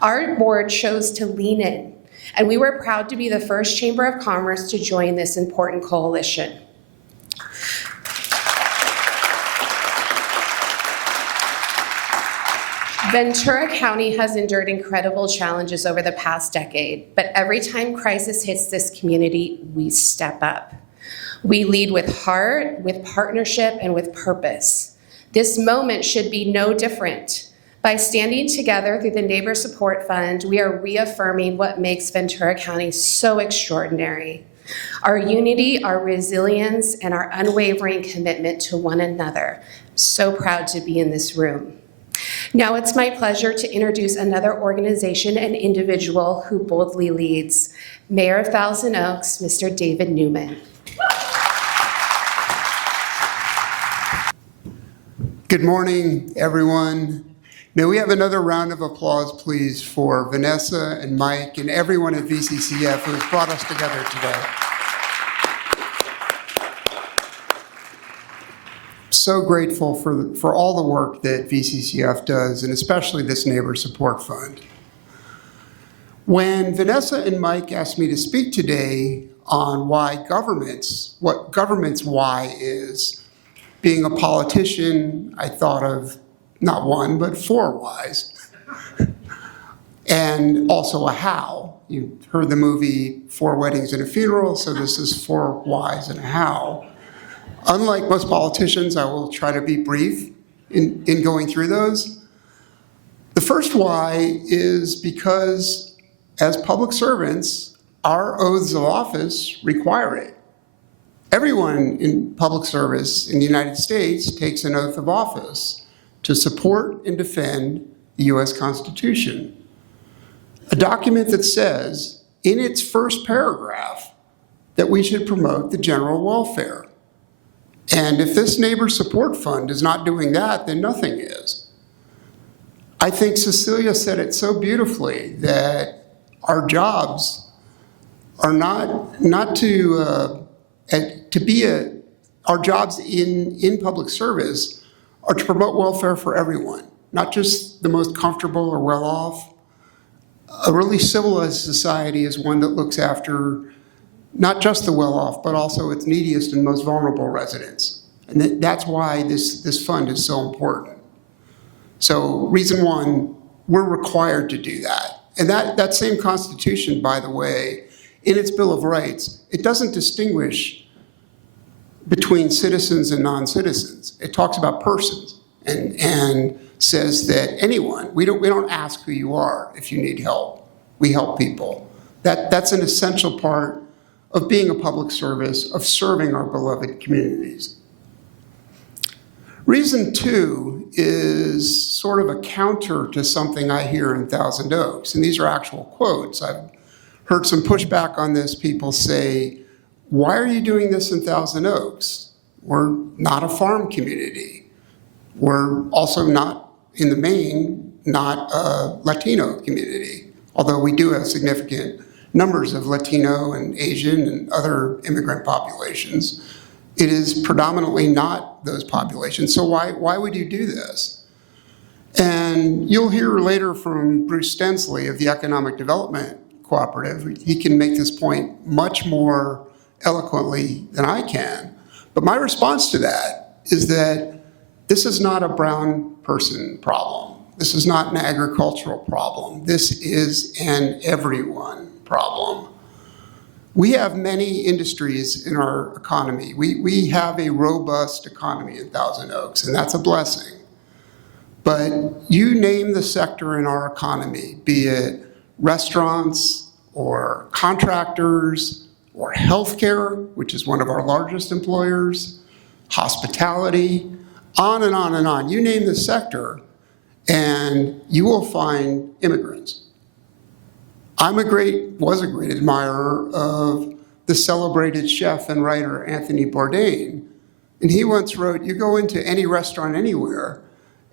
Our board chose to lean in, and we were proud to be the first Chamber of Commerce to join this important coalition. Ventura County has endured incredible challenges over the past decade, but every time crisis hits this community, we step up. We lead with heart, with partnership, and with purpose. This moment should be no different. By standing together through the Neighbor Support Fund, we are reaffirming what makes Ventura County so extraordinary. Our unity, our resilience, and our unwavering commitment to one another. I'm so proud to be in this room. Now it's my pleasure to introduce another organization and individual who boldly leads, Mayor of Thousand Oaks, Mr. David Newman. Good morning, everyone. May we have another round of applause, please, for Vanessa and Mike and everyone at VCCF who has brought us together today. So grateful for all the work that VCCF does, and especially this Neighbor Support Fund. When Vanessa and Mike asked me to speak today on what government's why is, being a politician, I thought of not one, but 4 whys. And also a how. You heard the movie 4 Weddings and a Funeral, so this is 4 whys and a how. Unlike most politicians, I will try to be brief in going through those. The first why is because as public servants, our oaths of office require it. Everyone in public service in the United States takes an oath of office to support and defend the U.S. Constitution. A document that says, in its first paragraph, that we should promote the general welfare. And if this Neighbor Support Fund is not doing that, then nothing is. I think Cecilia said it so beautifully that our jobs are our jobs in public service are to promote welfare for everyone, not just the most comfortable or well-off. A really civilized society is one that looks after not just the well-off, but also its neediest and most vulnerable residents. And that's why this fund is so important. So reason 1, we're required to do that. And that same Constitution, by the way, in its Bill of Rights, it doesn't distinguish between citizens and non-citizens. It talks about persons and says that anyone, we don't ask who you are if you need help. We help people. That's an essential part of being a public service, of serving our beloved communities. Reason 2 is sort of a counter to something I hear in Thousand Oaks, and these are actual quotes. I've heard some pushback on this. People say, why are you doing this in Thousand Oaks? We're not a farm community. We're also not, in the main, not a Latino community, although we do have significant numbers of Latino and Asian and other immigrant populations. It is predominantly not those populations. So why would you do this? And you'll hear later from Bruce Stensley of the Economic Development Cooperative. He can make this point much more eloquently than I can. But my response to that is that this is not a brown person problem. This is not an agricultural problem. This is an everyone problem. We have many industries in our economy. We have a robust economy in Thousand Oaks, and that's a blessing. But you name the sector in our economy, be it restaurants or contractors or healthcare, which is one of our largest employers, hospitality, on and on and on. You name the sector, and you will find immigrants. I was a great admirer of the celebrated chef and writer Anthony Bourdain. And he once wrote, you go into any restaurant anywhere,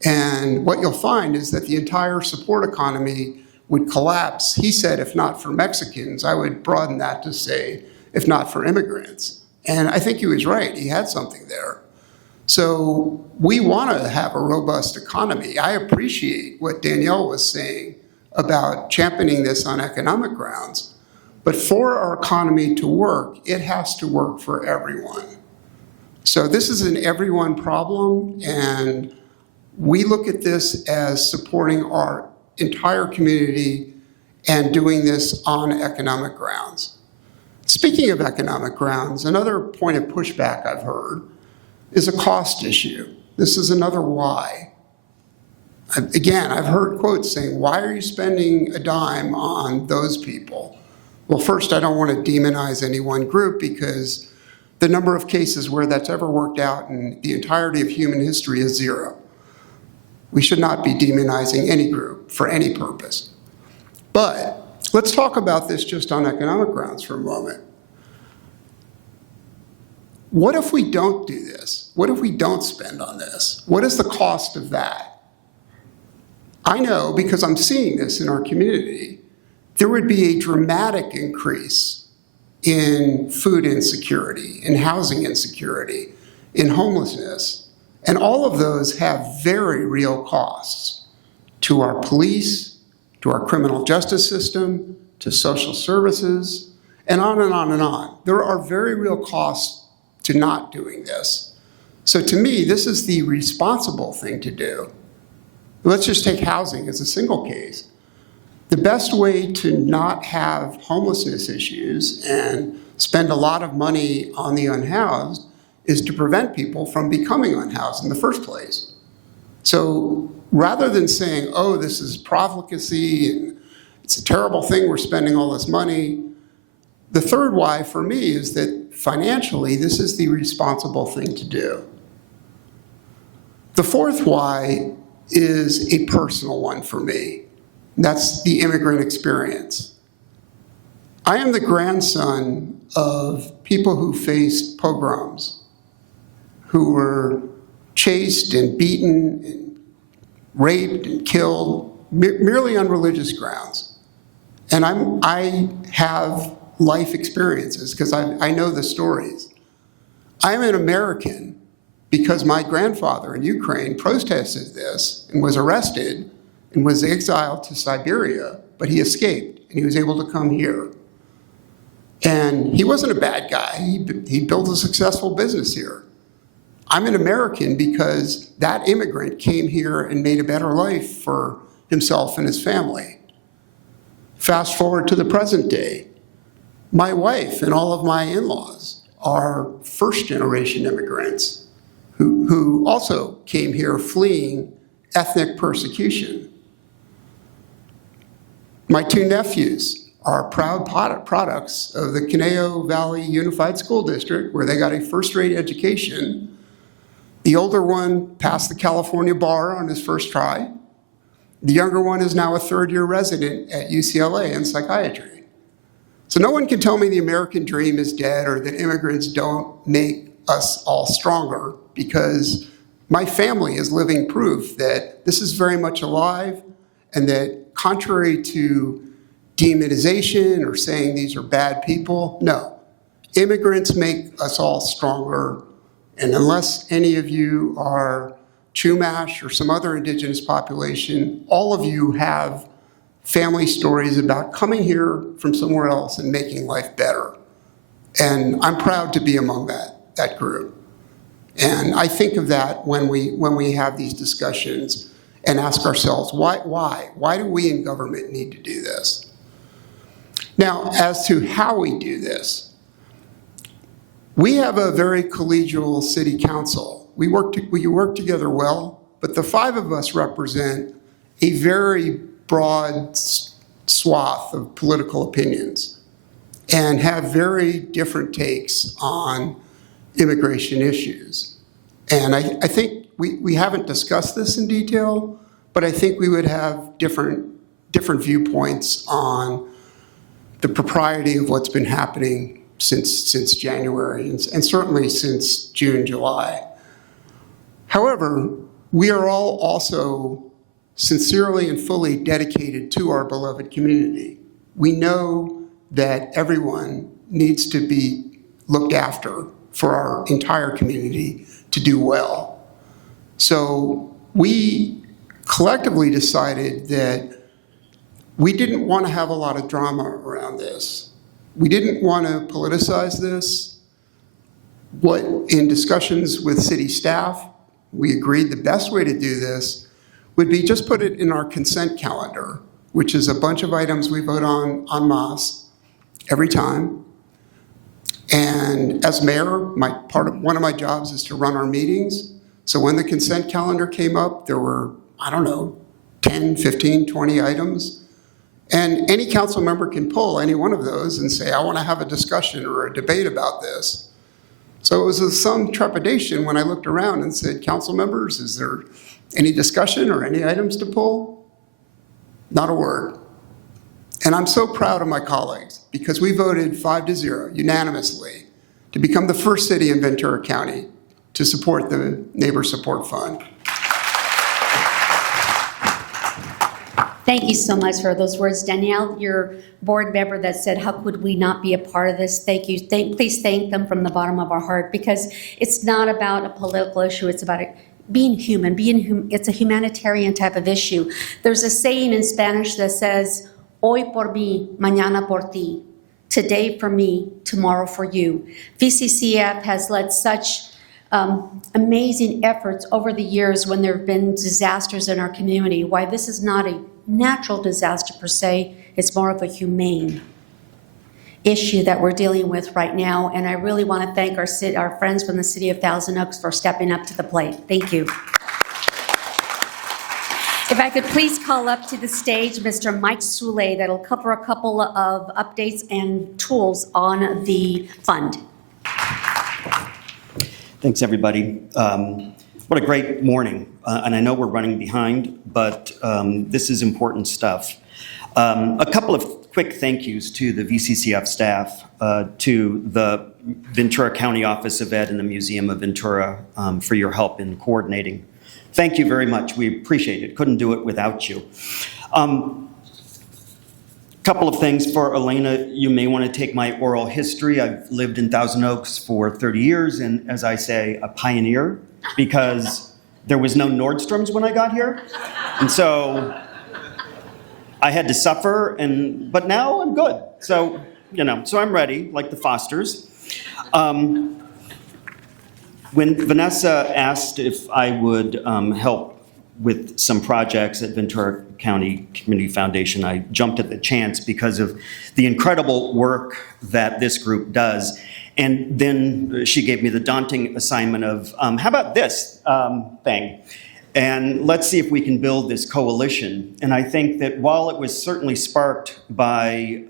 and what you'll find is that the entire support economy would collapse. He said, if not for Mexicans. I would broaden that to say, if not for immigrants. And I think he was right. He had something there. So we want to have a robust economy. I appreciate what Danielle was saying about championing this on economic grounds. But for our economy to work, it has to work for everyone. So this is an everyone problem, and we look at this as supporting our entire community and doing this on economic grounds. Speaking of economic grounds, another point of pushback I've heard is a cost issue. This is another why. Again, I've heard quotes saying, why are you spending a dime on those people? Well, first, I don't want to demonize any one group because the number of cases where that's ever worked out in the entirety of human history is 0. We should not be demonizing any group for any purpose. But let's talk about this just on economic grounds for a moment. What if we don't do this? What if we don't spend on this? What is the cost of that? I know, because I'm seeing this in our community, there would be a dramatic increase in food insecurity, in housing insecurity, in homelessness. And all of those have very real costs to our police, to our criminal justice system, to social services, and on and on and on. There are very real costs to not doing this. So to me, this is the responsible thing to do. Let's just take housing as a single case. The best way to not have homelessness issues and spend a lot of money on the unhoused is to prevent people from becoming unhoused in the first place. So rather than saying, oh, this is profligacy and it's a terrible thing we're spending all this money, the third why for me is that financially this is the responsible thing to do. The fourth why is a personal one for me. That's the immigrant experience. I am the grandson of people who faced pogroms, who were chased and beaten and raped and killed merely on religious grounds. And I have life experiences because I know the stories. I'm an American because my grandfather in Ukraine protested this and was arrested and was exiled to Siberia, but he escaped and he was able to come here. And he wasn't a bad guy. He built a successful business here. I'm an American because that immigrant came here and made a better life for himself and his family. Fast forward to the present day. My wife and all of my in-laws are first-generation immigrants who also came here fleeing ethnic persecution. My two nephews are proud products of the Conejo Valley Unified School District, where they got a first-rate education. The older one passed the California bar on his first try. The younger one is now a third-year resident at UCLA in psychiatry. So no one can tell me the American dream is dead or that immigrants don't make us all stronger, because my family is living proof that this is very much alive, and that contrary to demonization or saying these are bad people, no. Immigrants make us all stronger, and unless any of you are Chumash or some other indigenous population, all of you have family stories about coming here from somewhere else and making life better. And I'm proud to be among that group. And I think of that when we have these discussions and ask ourselves, why? Why do we in government need to do this? Now, as to how we do this, we have a very collegial city council. We work together well, but the five of us represent a very broad swath of political opinions and have very different takes on immigration issues. And I think we haven't discussed this in detail, but I think we would have different viewpoints on the propriety of what's been happening since January and certainly since June, July. However, we are all also sincerely and fully dedicated to our beloved community. We know that everyone needs to be looked after for our entire community to do well. So we collectively decided that we didn't want to have a lot of drama around this. We didn't want to politicize this. In discussions with city staff, we agreed the best way to do this would be just put it in our consent calendar, which is a bunch of items we vote on en masse every time. And as mayor, one of my jobs is to run our meetings. So when the consent calendar came up, there were, 10, 15, 20 items. And any council member can pull any one of those and say, I want to have a discussion or a debate about this. So it was with some trepidation when I looked around and said, council members, is there any discussion or any items to pull? Not a word. And I'm so proud of my colleagues because we voted 5-0 unanimously to become the first city in Ventura County to support the Neighbor Support Fund. Thank you so much for those words. Danielle, your board member that said, how could we not be a part of this? Thank you. Please thank them from the bottom of our heart, because it's not about a political issue. It's about being human. It's a humanitarian type of issue. There's a saying in Spanish that says, hoy por mí, mañana por ti. Today for me, tomorrow for you. VCCF has led such amazing efforts over the years when there have been disasters in our community. Why this is not a natural disaster per se, it's more of a humane issue that we're dealing with right now. And I really want to thank our friends from the City of Thousand Oaks for stepping up to the plate. Thank you. If I could please call up to the stage Mr. Mike Soule, that'll cover a couple of updates and tools on the fund. Thanks, everybody. What a great morning. And I know we're running behind, but this is important stuff. A couple of quick thank yous to the VCCF staff, to the Ventura County Office of Ed and the Museum of Ventura for your help in coordinating. Thank you very much. We appreciate it. Couldn't do it without you. Couple of things for Elena. You may want to take my oral history. I've lived in Thousand Oaks for 30 years, and as I say, a pioneer, because there was no Nordstrom's when I got here. And so I had to suffer, but now I'm good. So, so I'm ready, like the Fosters. When Vanessa asked if I would help with some projects at Ventura County Community Foundation, I jumped at the chance because of the incredible work that this group does. And then she gave me the daunting assignment of, how about this thing? And let's see if we can build this coalition. And I think that while it was certainly sparked by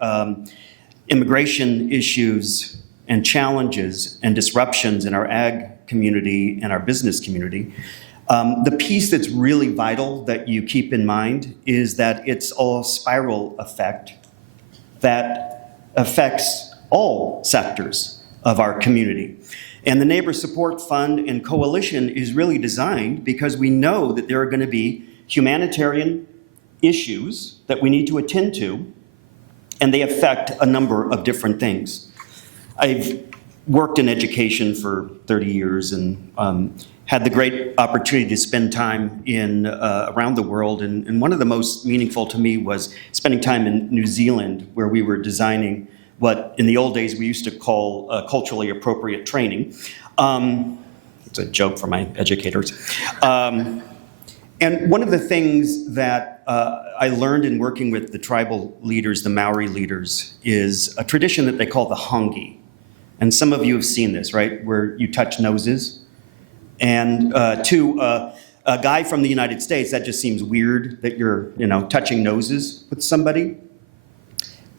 immigration issues and challenges and disruptions in our ag community and our business community, the piece that's really vital that you keep in mind is that it's a spiral effect that affects all sectors of our community. And the Neighbor Support Fund and Coalition is really designed because we know that there are going to be humanitarian issues that we need to attend to, and they affect a number of different things. I've worked in education for 30 years and had the great opportunity to spend time in around the world, and one of the most meaningful to me was spending time in New Zealand, where we were designing what in the old days we used to call culturally appropriate training. It's a joke for my educators. And one of the things that I learned in working with the tribal leaders, the Maori leaders, is a tradition that they call the hongi. And some of you have seen this, right, where you touch noses. And to a guy from the United States, that just seems weird that you're, touching noses with somebody.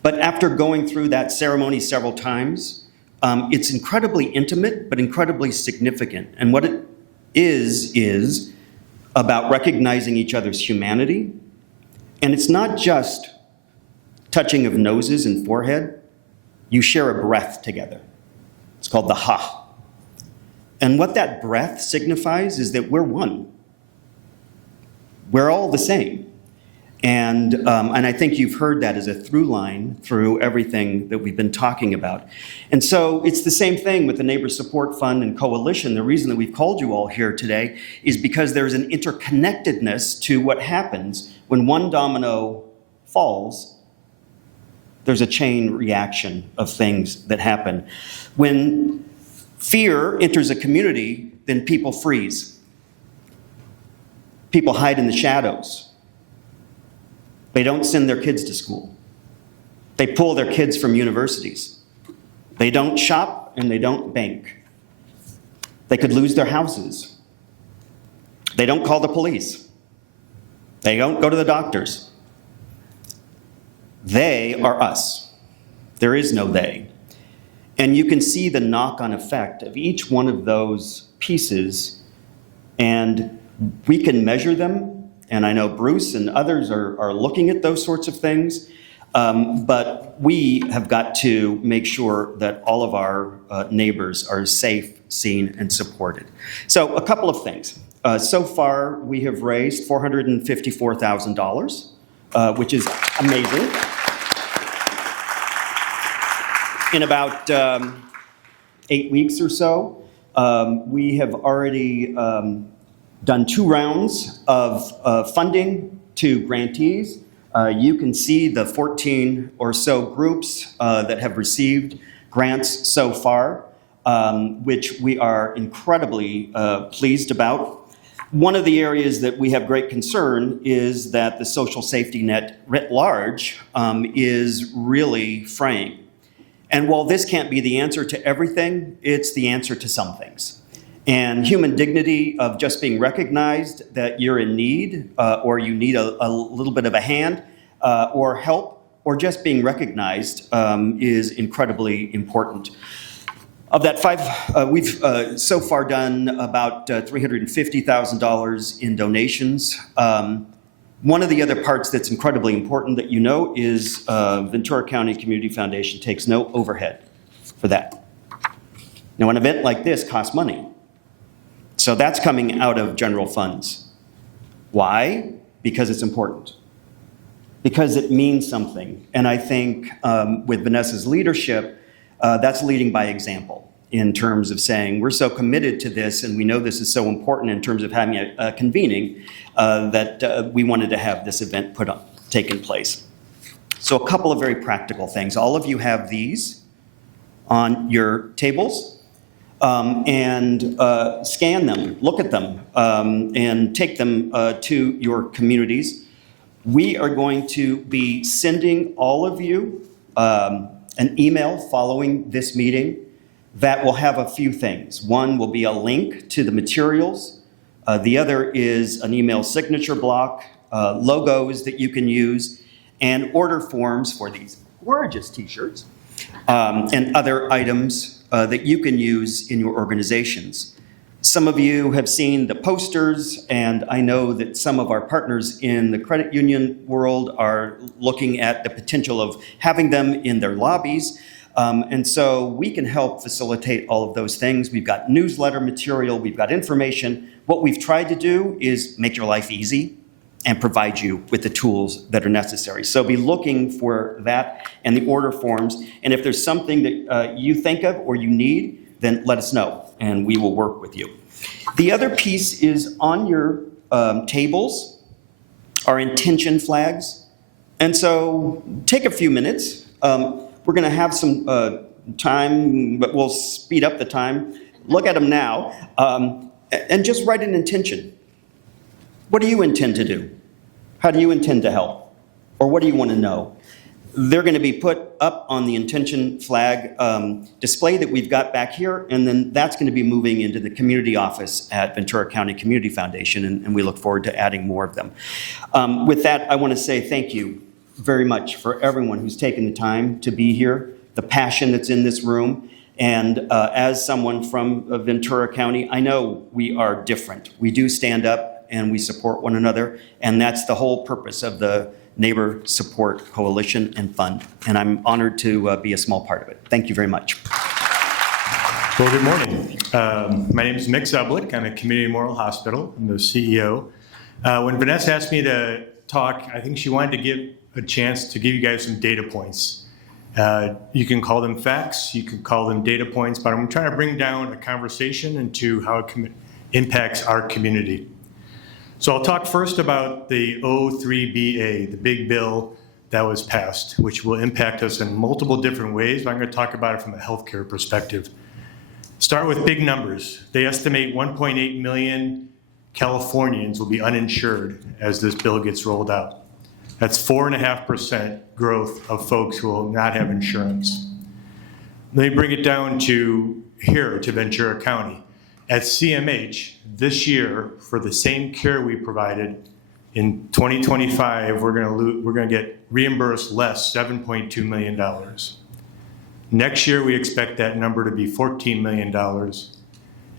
But after going through that ceremony several times, it's incredibly intimate, but incredibly significant. And what it is about recognizing each other's humanity. And it's not just touching of noses and forehead. You share a breath together. It's called the ha. And what that breath signifies is that we're one. We're all the same. And I think you've heard that as a through line through everything that we've been talking about. And so it's the same thing with the Neighbor Support Fund and Coalition. The reason that we've called you all here today is because there's an interconnectedness to what happens when one domino falls. There's a chain reaction of things that happen. When fear enters a community, then people freeze. People hide in the shadows. They don't send their kids to school. They pull their kids from universities. They don't shop and they don't bank. They could lose their houses. They don't call the police. They don't go to the doctors. They are us. There is no they. And you can see the knock-on effect of each one of those pieces, and we can measure them. And I know Bruce and others are looking at those sorts of things, but we have got to make sure that all of our neighbors are safe, seen, and supported. So a couple of things. So far, we have raised $454,000 which is amazing. In about 8 weeks or so, we have already done 2 rounds of funding to grantees. You can see the 14 or so groups that have received grants so far, which we are incredibly pleased about. One of the areas that we have great concern is that the social safety net writ large is really fraying. And while this can't be the answer to everything, it's the answer to some things. And human dignity of just being recognized that you're in need or you need a little bit of a hand or help or just being recognized is incredibly important. Of that we've so far done about $350,000 in donations. One of the other parts that's incredibly important that you know is Ventura County Community Foundation takes no overhead for that. Now, an event like this costs money. So that's coming out of general funds. Why? Because it's important. Because it means something. And I think with Vanessa's leadership, that's leading by example in terms of saying we're so committed to this and we know this is so important in terms of having a convening that we wanted to have this event taken place. So a couple of very practical things. All of you have these on your tables and scan them, look at them, and take them to your communities. We are going to be sending all of you an email following this meeting that will have a few things. One will be a link to the materials. The other is an email signature block, logos that you can use, and order forms for these gorgeous t-shirts and other items that you can use in your organizations. Some of you have seen the posters, and I know that some of our partners in the credit union world are looking at the potential of having them in their lobbies. And so we can help facilitate all of those things. We've got newsletter material, we've got information. What we've tried to do is make your life easy and provide you with the tools that are necessary. So be looking for that and the order forms. And if there's something that you think of or you need, then let us know and we will work with you. The other piece is on your tables are intention flags. And so take a few minutes. We're going to have some time, but we'll speed up the time. Look at them now and just write an intention. What do you intend to do? How do you intend to help? Or what do you want to know? They're going to be put up on the intention flag display that we've got back here, and then that's going to be moving into the community office at Ventura County Community Foundation, and we look forward to adding more of them. With that, I want to say thank you very much for everyone who's taken the time to be here, the passion that's in this room. And as someone from Ventura County, I know we are different. We do stand up and we support one another. And that's the whole purpose of the Neighbor Support Coalition and Fund. And I'm honored to be a small part of it. Thank you very much. Well, good morning. My name is Mick Zublick. I'm at Community Memorial Hospital. I'm the CEO. When Vanessa asked me to talk, I think she wanted to give a chance to give you guys some data points. You can call them facts, you can call them data points, but I'm trying to bring down a conversation into how it impacts our community. So I'll talk first about the 03BA, the big bill that was passed, which will impact us in multiple different ways, but I'm going to talk about it from a healthcare perspective. Start with big numbers. They estimate 1.8 million Californians will be uninsured as this bill gets rolled out. That's 4.5% growth of folks who will not have insurance. Let me bring it down to here, to Ventura County. At CMH, this year, for the same care we provided, in 2025, we're going to get reimbursed less, $7.2 million. Next year, we expect that number to be $14 million.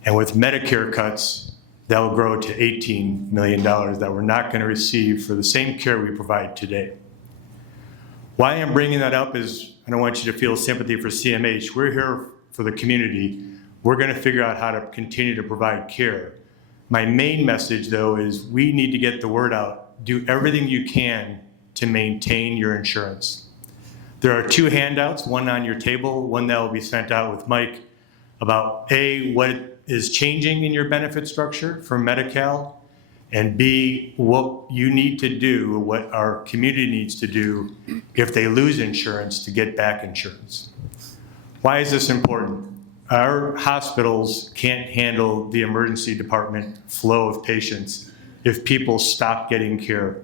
And with Medicare cuts, that will grow to $18 million that we're not going to receive for the same care we provide today. Why I'm bringing that up is I don't want you to feel sympathy for CMH. We're here for the community. We're going to figure out how to continue to provide care. My main message, though, is we need to get the word out. Do everything you can to maintain your insurance. There are 2 handouts, one on your table, one that will be sent out with Mike, about A, what is changing in your benefit structure for Medi-Cal, and B, what you need to do, what our community needs to do if they lose insurance to get back insurance. Why is this important? Our hospitals can't handle the emergency department flow of patients if people stop getting care.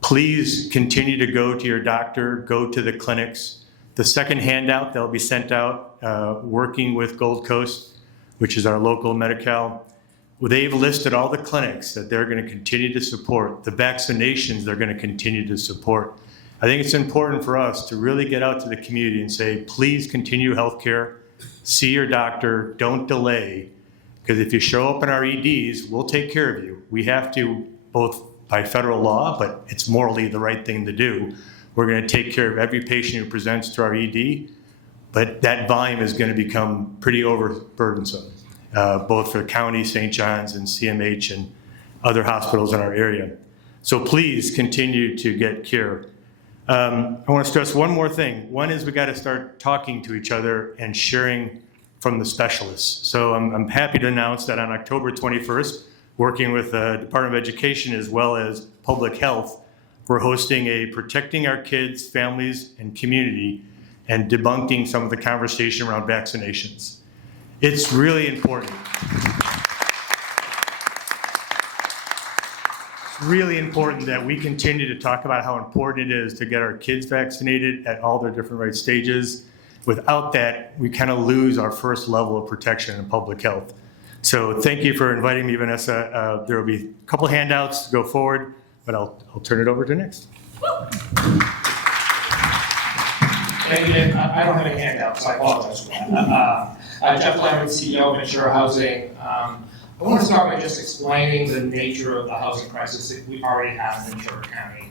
Please continue to go to your doctor, go to the clinics. The second handout that will be sent out, working with Gold Coast, which is our local Medi-Cal, they've listed all the clinics that they're going to continue to support, the vaccinations they're going to continue to support. I think it's important for us to really get out to the community and say, please continue healthcare, see your doctor, don't delay, because if you show up in our EDs, we'll take care of you. We have to, both by federal law, but it's morally the right thing to do. We're going to take care of every patient who presents to our ED, but that volume is going to become pretty overburdensome, both for county, St. John's, and CMH, and other hospitals in our area. So please continue to get care. I want to stress one more thing. One is we got to start talking to each other and sharing from the specialists. So I'm happy to announce that on October 21st, working with the Department of Education as well as Public Health, we're hosting a Protecting Our Kids, Families, and Community, and debunking some of the conversation around vaccinations. It's really important. It's really important that we continue to talk about how important it is to get our kids vaccinated at all their different right stages. Without that, we kind of lose our first level of protection in public health. So thank you for inviting me, Vanessa. There will be a couple handouts to go forward, but I'll turn it over to next. Thank you. I don't have any handouts, so I apologize for that. Jeff Lambert, CEO of Ventura Housing. I want to start by just explaining the nature of the housing crisis that we already have in Ventura County.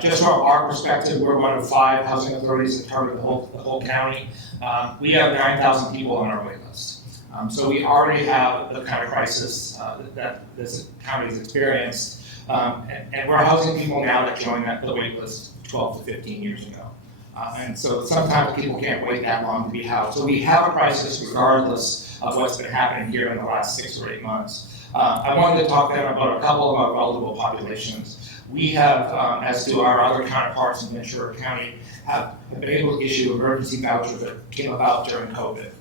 Just from our perspective, we're one of 5 housing authorities that cover the whole county. We have 9,000 people on our wait list. So we already have the kind of crisis that this county has experienced. And we're housing people now that joined the wait list 12 to 15 years ago. And so sometimes people can't wait that long to be housed. So we have a crisis regardless of what's been happening here in the last 6 or 8 months. I wanted to talk then about a couple of our vulnerable populations. We have, as do our other counterparts in Ventura County, have been able to issue emergency vouchers that came about during COVID.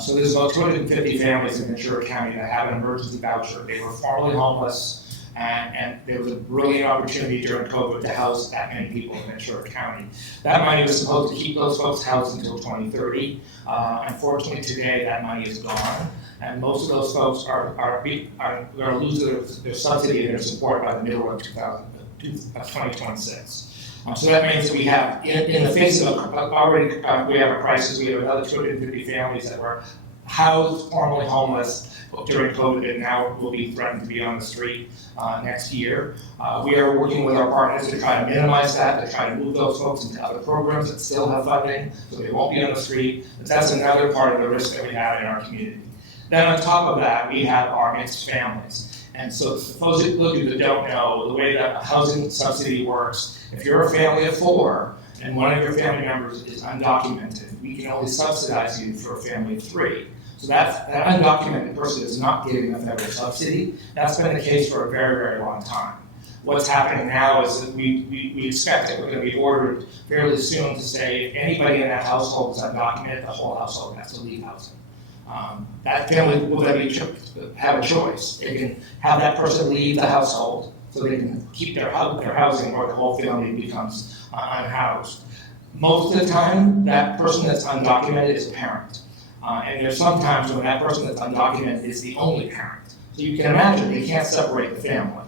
So there's about 250 families in Ventura County that have an emergency voucher. They were formerly homeless, and there was a brilliant opportunity during COVID to house that many people in Ventura County. That money was supposed to keep those folks housed until 2030. Unfortunately, today that money is gone, and most of those folks are going to lose their subsidy and their support by the middle of 2026. So that means we have, in the face of already we have a crisis. We have another 250 families that were housed, formerly homeless during COVID, and now will be threatened to be on the street next year. We are working with our partners to try to minimize that, to try to move those folks into other programs that still have funding, so they won't be on the street. But that's another part of the risk that we have in our community. Then on top of that, we have our mixed families. And so for those of you that don't know, the way that a housing subsidy works, if you're a family of 4 and one of your family members is undocumented, we can only subsidize you for a family of 3. So that undocumented person is not getting a federal subsidy. That's been the case for a very, very long time. What's happening now is that we expect that we're going to be ordered fairly soon to say if anybody in that household is undocumented, the whole household has to leave housing. That family will then have a choice. They can have that person leave the household so they can keep their housing, or the whole family becomes unhoused. Most of the time, that person that's undocumented is a parent. And there's some times when that person that's undocumented is the only parent. So you can imagine they can't separate the family.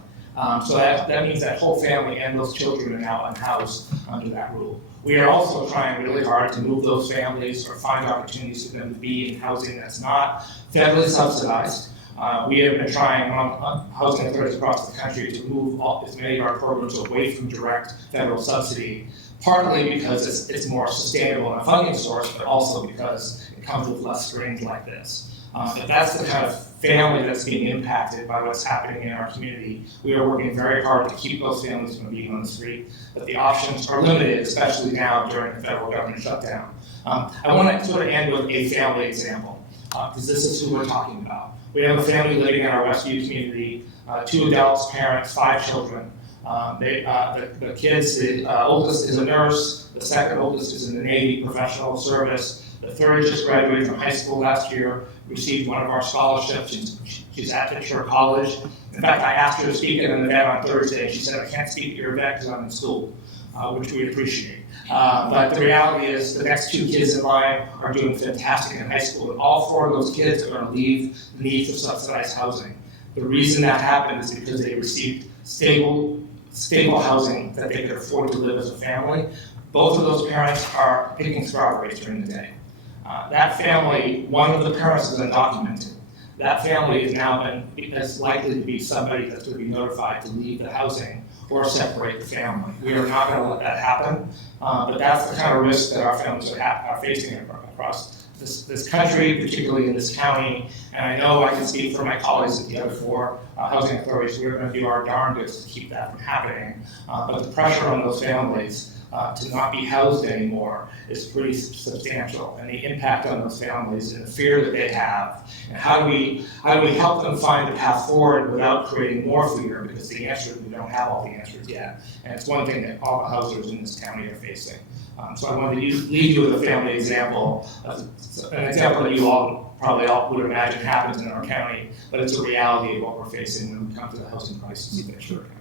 So that means that whole family and those children are now unhoused under that rule. We are also trying really hard to move those families or find opportunities for them to be in housing that's not federally subsidized. We have been trying on housing authorities across the country to move as many of our programs away from direct federal subsidy, partly because it's more sustainable in a funding source, but also because it comes with less strings like this. If that's the kind of family that's being impacted by what's happening in our community. We are working very hard to keep those families from being on the street, but the options are limited, especially now during the federal government shutdown. I want to sort of end with a family example, because this is who we're talking about. We have a family living in our Westview community, 2 adults, parents, 5 children. The kids, the oldest is a nurse, the second oldest is in the Navy professional service, the third just graduated from high school last year, received one of our scholarships. She's at Ventura College. In fact, I asked her to speak at an event on Thursday, and she said, I can't speak at your event because I'm in school, which we appreciate. But the reality is the next 2 kids in line are doing fantastic in high school, and all 4 of those kids are going to leave the need for subsidized housing. The reason that happened is because they received stable housing that they could afford to live as a family. Both of those parents are picking strawberries during the day. That family, one of the parents is undocumented. That family is likely to be somebody that's going to be notified to leave the housing or separate the family. We are not going to let that happen, but that's the kind of risk that our families are facing across this country, particularly in this county. And I know I can speak for my colleagues at the other 4 housing authorities. We're going to do our darndest to keep that from happening. But the pressure on those families to not be housed anymore is pretty substantial, and the impact on those families and the fear that they have, and how do we help them find a path forward without creating more fear, because the answer, we don't have all the answers yet, and it's one thing that all the housers in this county are facing. So I wanted to leave you with a family example, an example that you all probably all would imagine happens in our county, but it's a reality of what we're facing when we come to the housing crisis in Ventura County.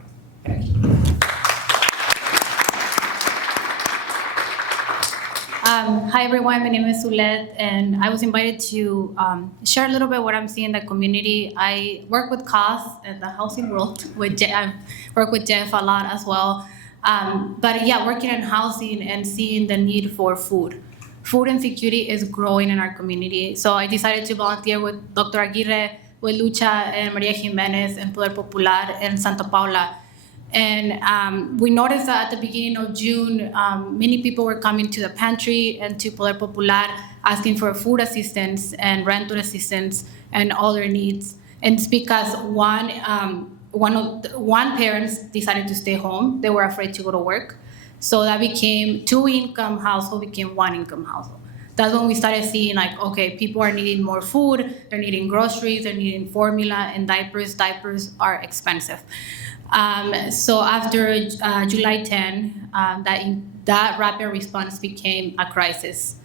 Thank you. Hi everyone, my name is Zulette, and I was invited to share a little bit what I'm seeing in the community. I work with COS in the housing world. I work with Jeff a lot as well. But yeah, working in housing and seeing the need for food. Food insecurity is growing in our community. So I decided to volunteer with Dr. Aguirre, with Lucha and Maria Jimenez and Poder Popular and Santa Paula. And we noticed that at the beginning of June, many people were coming to the pantry and to Poder Popular asking for food assistance and rental assistance and other needs. And it's because one parents decided to stay home. They were afraid to go to work. So that became 2-income household became 1-income household. That's when we started seeing like, okay, people are needing more food, they're needing groceries, they're needing formula and diapers. Diapers are expensive. So after July 10, that rapid response became a crisis.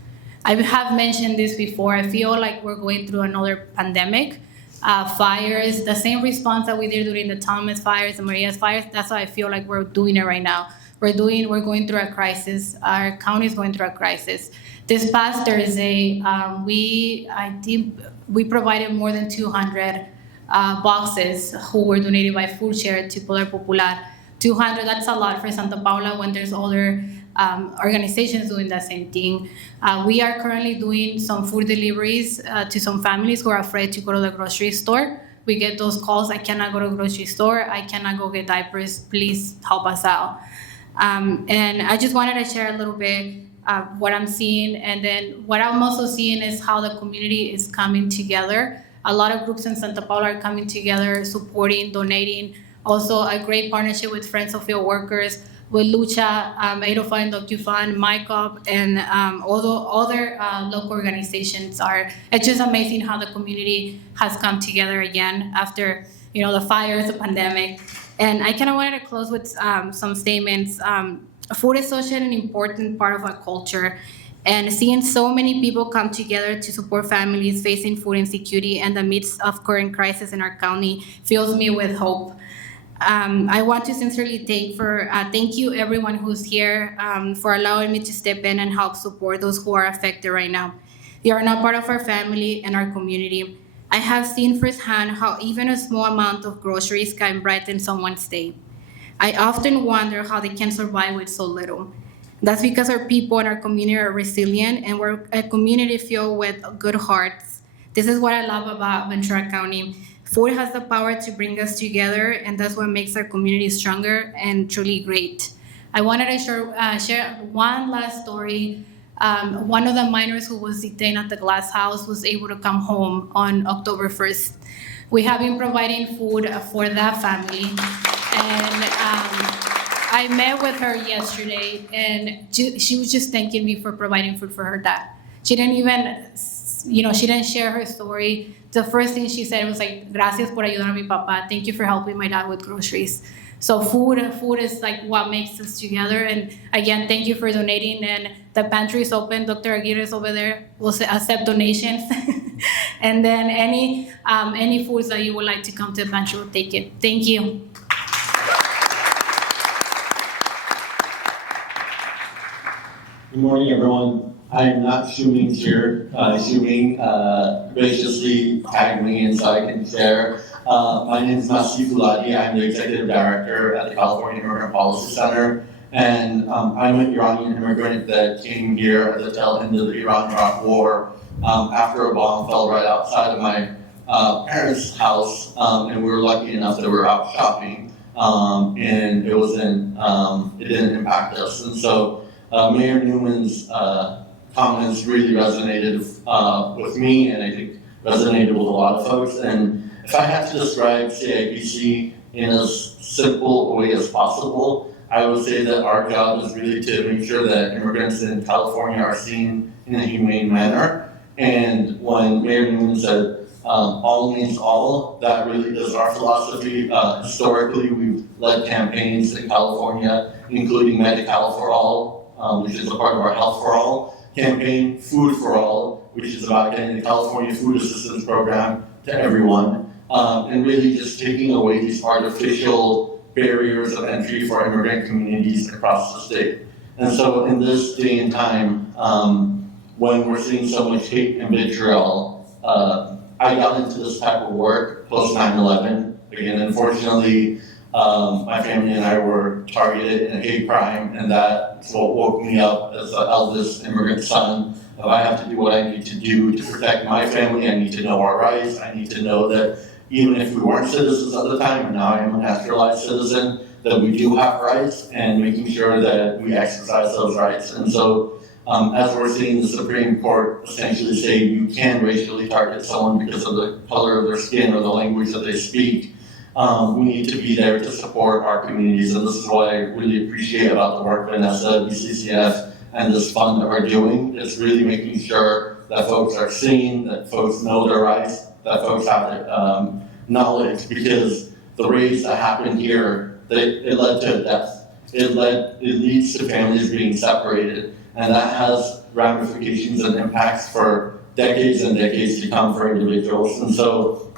I have mentioned this before. I feel like we're going through another pandemic. Fires, the same response that we did during the Thomas fires and Maria's fires, that's how I feel like we're doing it right now. We're going through a crisis. Our county is going through a crisis. This past Thursday, we provided more than 200 boxes who were donated by Food Share to Poder Popular. 200, that's a lot for Santa Paula when there's other organizations doing the same thing. We are currently doing some food deliveries to some families who are afraid to go to the grocery store. We get those calls, I cannot go to the grocery store, I cannot go get diapers, please help us out. And I just wanted to share a little bit what I'm seeing, and then what I'm also seeing is how the community is coming together. A lot of groups in Santa Paula are coming together, supporting, donating. Also, a great partnership with Friends of Field Workers, with Lucha, 805 and DocuFund, MyCop, and all the other local organizations it's just amazing how the community has come together again after, the fires, the pandemic. And I kind of wanted to close with some statements. Food is such an important part of our culture, and seeing so many people come together to support families facing food insecurity in the midst of current crisis in our county fills me with hope. I want to sincerely thank you everyone who's here for allowing me to step in and help support those who are affected right now. You are now part of our family and our community. I have seen firsthand how even a small amount of groceries can brighten someone's day. I often wonder how they can survive with so little. That's because our people in our community are resilient, and we're a community filled with good hearts. This is what I love about Ventura County. Food has the power to bring us together, and that's what makes our community stronger and truly great. I wanted to share one last story. One of the minors who was detained at the glass house was able to come home on October 1st. We have been providing food for that family. And I met with her yesterday, and she was just thanking me for providing food for her dad. She didn't even, she didn't share her story. The first thing she said was like, gracias por ayudar a mi papá. Thank you for helping my dad with groceries. So food is like what makes us together. And again, thank you for donating. And the pantry is open. Dr. Aguirre is over there. We'll accept donations. And then any foods that you would like to come to the pantry, we'll take it. Thank you. Good morning, everyone. I am not Shuming's here. Shuming graciously tagged me in so I can share. My name is Masih Fuladi. I'm the Executive Director at the California Immigrant Policy Center. And I'm an Iranian immigrant that came here at the tail end of the Iran-Iraq War after a bomb fell right outside of my parents' house. And we were lucky enough that we were out shopping. And it didn't impact us. And so Mayor Newman's comments really resonated with me, and I think resonated with a lot of folks. And if I had to describe CIBC in as simple a way as possible, I would say that our job is really to make sure that immigrants in California are seen in a humane manner. And when Mayor Newman said all means all, that really is our philosophy. Historically, we've led campaigns in California, including Medi-Cal for All, which is a part of our Health for All campaign, Food for All, which is about getting the California Food Assistance Program to everyone, and really just taking away these artificial barriers of entry for immigrant communities across the state. And so in this day and time, when we're seeing so much hate and vitriol, I got into this type of work post 9/11. Again, unfortunately, my family and I were targeted in a hate crime, and that's what woke me up as the eldest immigrant son. If I have to do what I need to do to protect my family, I need to know our rights. I need to know that even if we weren't citizens at the time, and now I am a naturalized citizen, that we do have rights, and making sure that we exercise those rights. And so as we're seeing the Supreme Court essentially say you can racially target someone because of the color of their skin or the language that they speak, we need to be there to support our communities. And this is what I really appreciate about the work Vanessa, BCCF, and this fund are doing. It's really making sure that folks are seen, that folks know their rights, that folks have knowledge, because the raids that happened here, it led to a death. It leads to families being separated, and that has ramifications and impacts for decades and decades to come for individuals. And so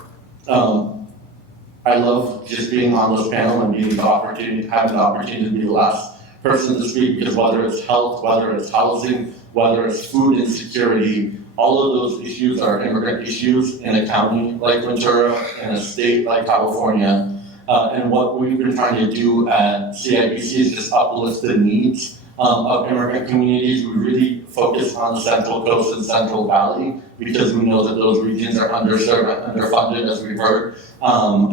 I love just being on this panel and having the opportunity to be the last person to speak, because whether it's health, whether it's housing, whether it's food insecurity, all of those issues are immigrant issues in a county like Ventura, in a state like California. And what we've been trying to do at CIBC is just uplift the needs of immigrant communities. We really focus on the Central Coast and Central Valley because we know that those regions are underserved and underfunded, as we've heard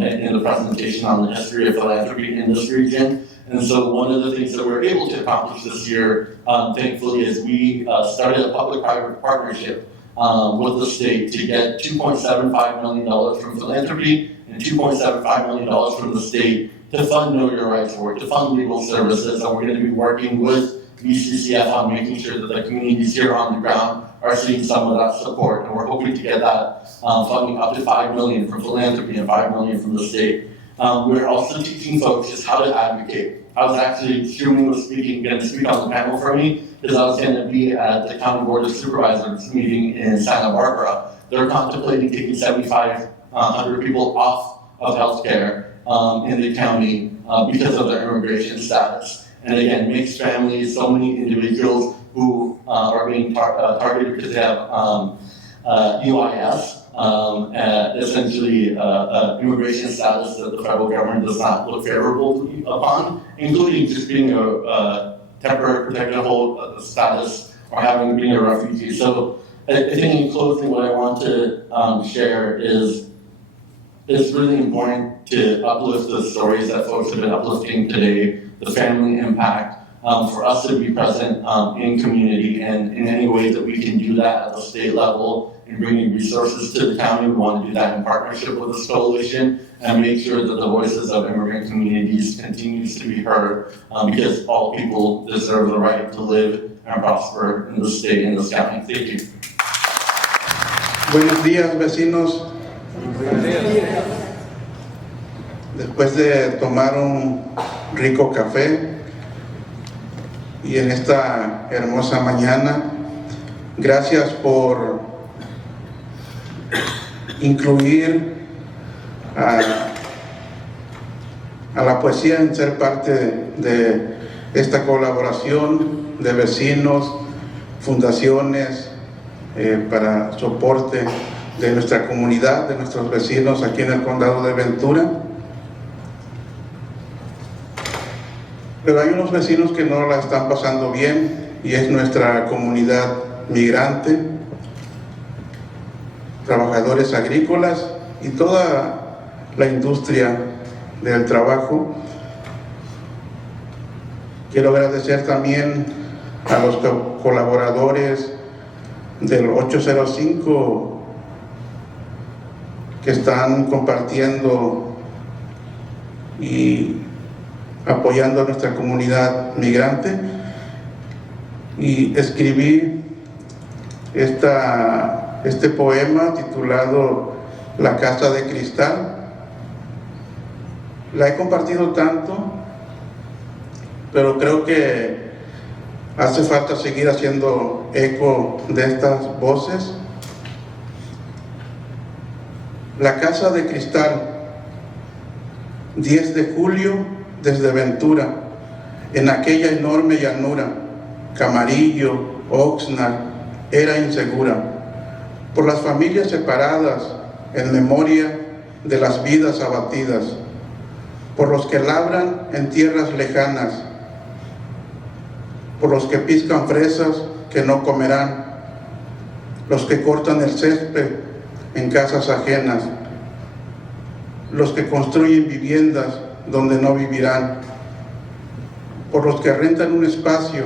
in the presentation on the history of philanthropy in this region. And so one of the things that we're able to accomplish this year, thankfully, is we started a public-private partnership with the state to get $2.75 million from philanthropy and $2.75 million from the state to fund Know Your Rights work, to fund legal services. And we're going to be working with BCCF on making sure that the communities here on the ground are seeing some of that support. And we're hoping to get that funding up to $5 million from philanthropy and $5 million from the state. We're also teaching folks just how to advocate. I was actually, Shuming was going to speak on the panel for me, because I was going to be at the County Board of Supervisors meeting in Santa Barbara. They're contemplating taking 7,500 people off of healthcare in the county because of their immigration status. And again, mixed families, so many individuals who are being targeted because they have UIS, essentially immigration status that the federal government does not look favorably upon, including just being a temporary protected hold status or being a refugee. So I think in closing, what I want to share is it's really important to uplift the stories that folks have been uplifting today, the family impact, for us to be present in community, and in any way that we can do that at the state level in bringing resources to the county. We want to do that in partnership with this coalition and make sure that the voices of immigrant communities continues to be heard, because all people deserve the right to live and prosper in this state and this county. Thank you. Buenos días, vecinos. Después de tomar un rico café y en esta hermosa mañana, gracias por incluir a la poesía en ser parte de esta colaboración de vecinos, fundaciones, para soporte de nuestra comunidad, de nuestros vecinos aquí en el condado de Ventura. Pero hay unos vecinos que no la están pasando bien, y es nuestra comunidad migrante, trabajadores agrícolas y toda la industria del trabajo. Quiero agradecer también a los colaboradores del 805 que están compartiendo y apoyando a nuestra comunidad migrante, y escribí este poema titulado La Casa de Cristal. La he compartido tanto, pero creo que hace falta seguir haciendo eco de estas voces. La Casa de Cristal, 10 de julio, desde Ventura, en aquella enorme llanura, Camarillo, Oxnard, era insegura, por las familias separadas, en memoria de las vidas abatidas, por los que labran en tierras lejanas, por los que piscan fresas que no comerán, los que cortan el césped en casas ajenas, los que construyen viviendas donde no vivirán, por los que rentan un espacio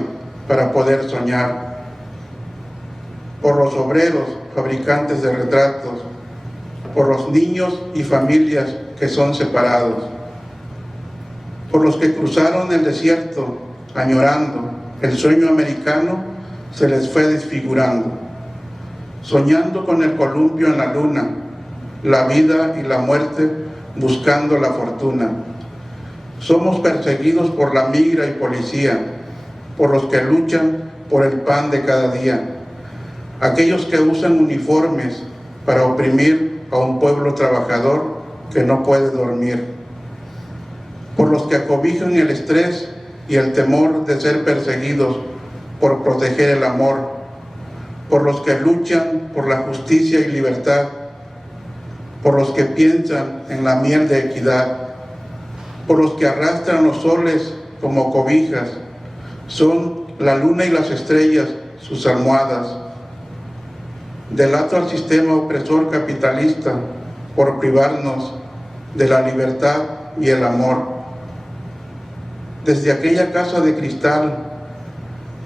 para poder soñar, por los obreros fabricantes de retratos, por los niños y familias que son separados, por los que cruzaron el desierto añorando el sueño americano, se les fue desfigurando, soñando con el columpio en la luna, la vida y la muerte buscando la fortuna. Somos perseguidos por la migra y policía, por los que luchan por el pan de cada día, aquellos que usan uniformes para oprimir a un pueblo trabajador que no puede dormir, por los que acobijan el estrés y el temor de ser perseguidos por proteger el amor, por los que luchan por la justicia y libertad, por los que piensan en la miel de equidad, por los que arrastran los soles como cobijas, son la luna y las estrellas sus almohadas. Delato al sistema opresor capitalista por privarnos de la libertad y el amor. Desde aquella casa de cristal,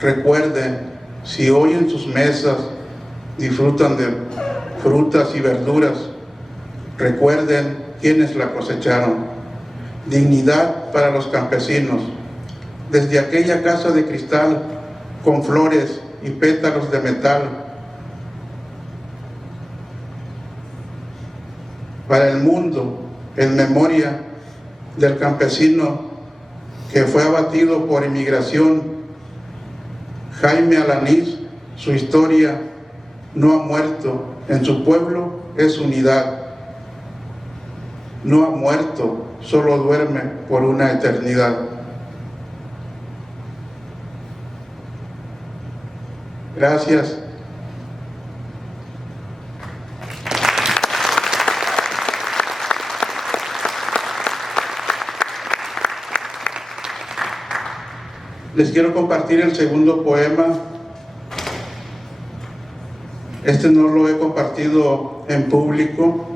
recuerden, si hoy en sus mesas disfrutan de frutas y verduras, recuerden quiénes la cosecharon. Dignidad para los campesinos. Desde aquella casa de cristal, con flores y pétalos de metal, para el mundo, en memoria del campesino que fue abatido por inmigración, Jaime Alanís, su historia no ha muerto, en su pueblo es unidad. No ha muerto, solo duerme por una eternidad. Gracias. Les quiero compartir el segundo poema. Este no lo he compartido en público,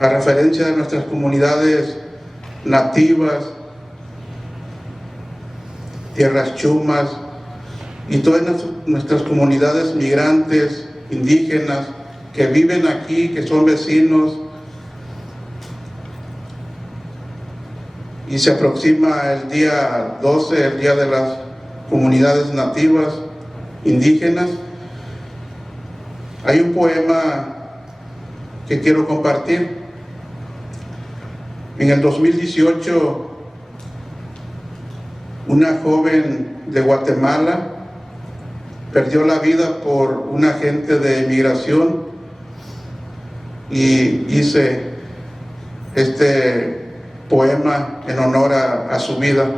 a referencia de nuestras comunidades nativas Tierras Chumas y todas nuestras comunidades migrantes, indígenas, que viven aquí, que son vecinos. Y se aproxima el día 12, el Día de las Comunidades Nativas Indígenas. Hay un poema que quiero compartir. En el 2018, una joven de Guatemala perdió la vida por un agente de migración y hice este poema en honor a su vida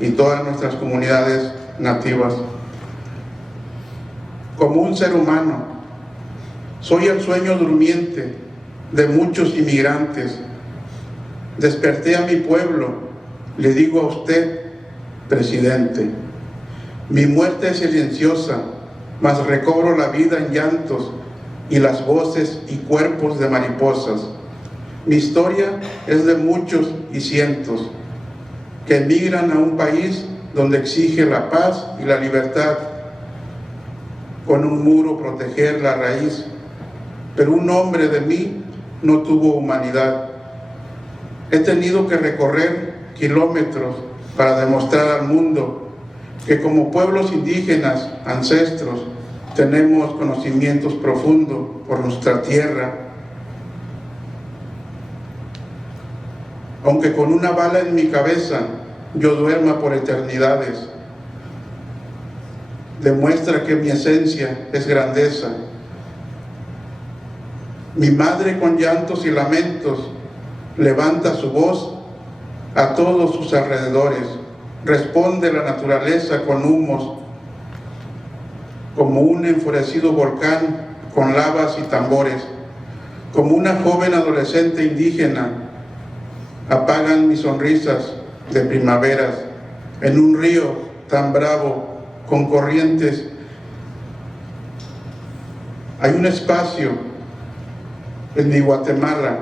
y todas nuestras comunidades nativas. Como un ser humano, soy el sueño durmiente de muchos inmigrantes. Desperté a mi pueblo, le digo a usted, presidente. Mi muerte es silenciosa, mas recobro la vida en llantos y las voces y cuerpos de mariposas. Mi historia es de muchos y cientos que emigran a un país donde exige la paz y la libertad, con un muro proteger la raíz. Pero un hombre de mí no tuvo humanidad. He tenido que recorrer kilómetros para demostrar al mundo que como pueblos indígenas, ancestros, tenemos conocimientos profundos por nuestra tierra. Aunque con una bala en mi cabeza yo duerma por eternidades, demuestra que mi esencia es grandeza. Mi madre con llantos y lamentos levanta su voz a todos sus alrededores, responde la naturaleza con humos, como un enfurecido volcán con lavas y tambores, como una joven adolescente indígena. Apagan mis sonrisas de primaveras en un río tan bravo con corrientes. Hay un espacio en mi Guatemala,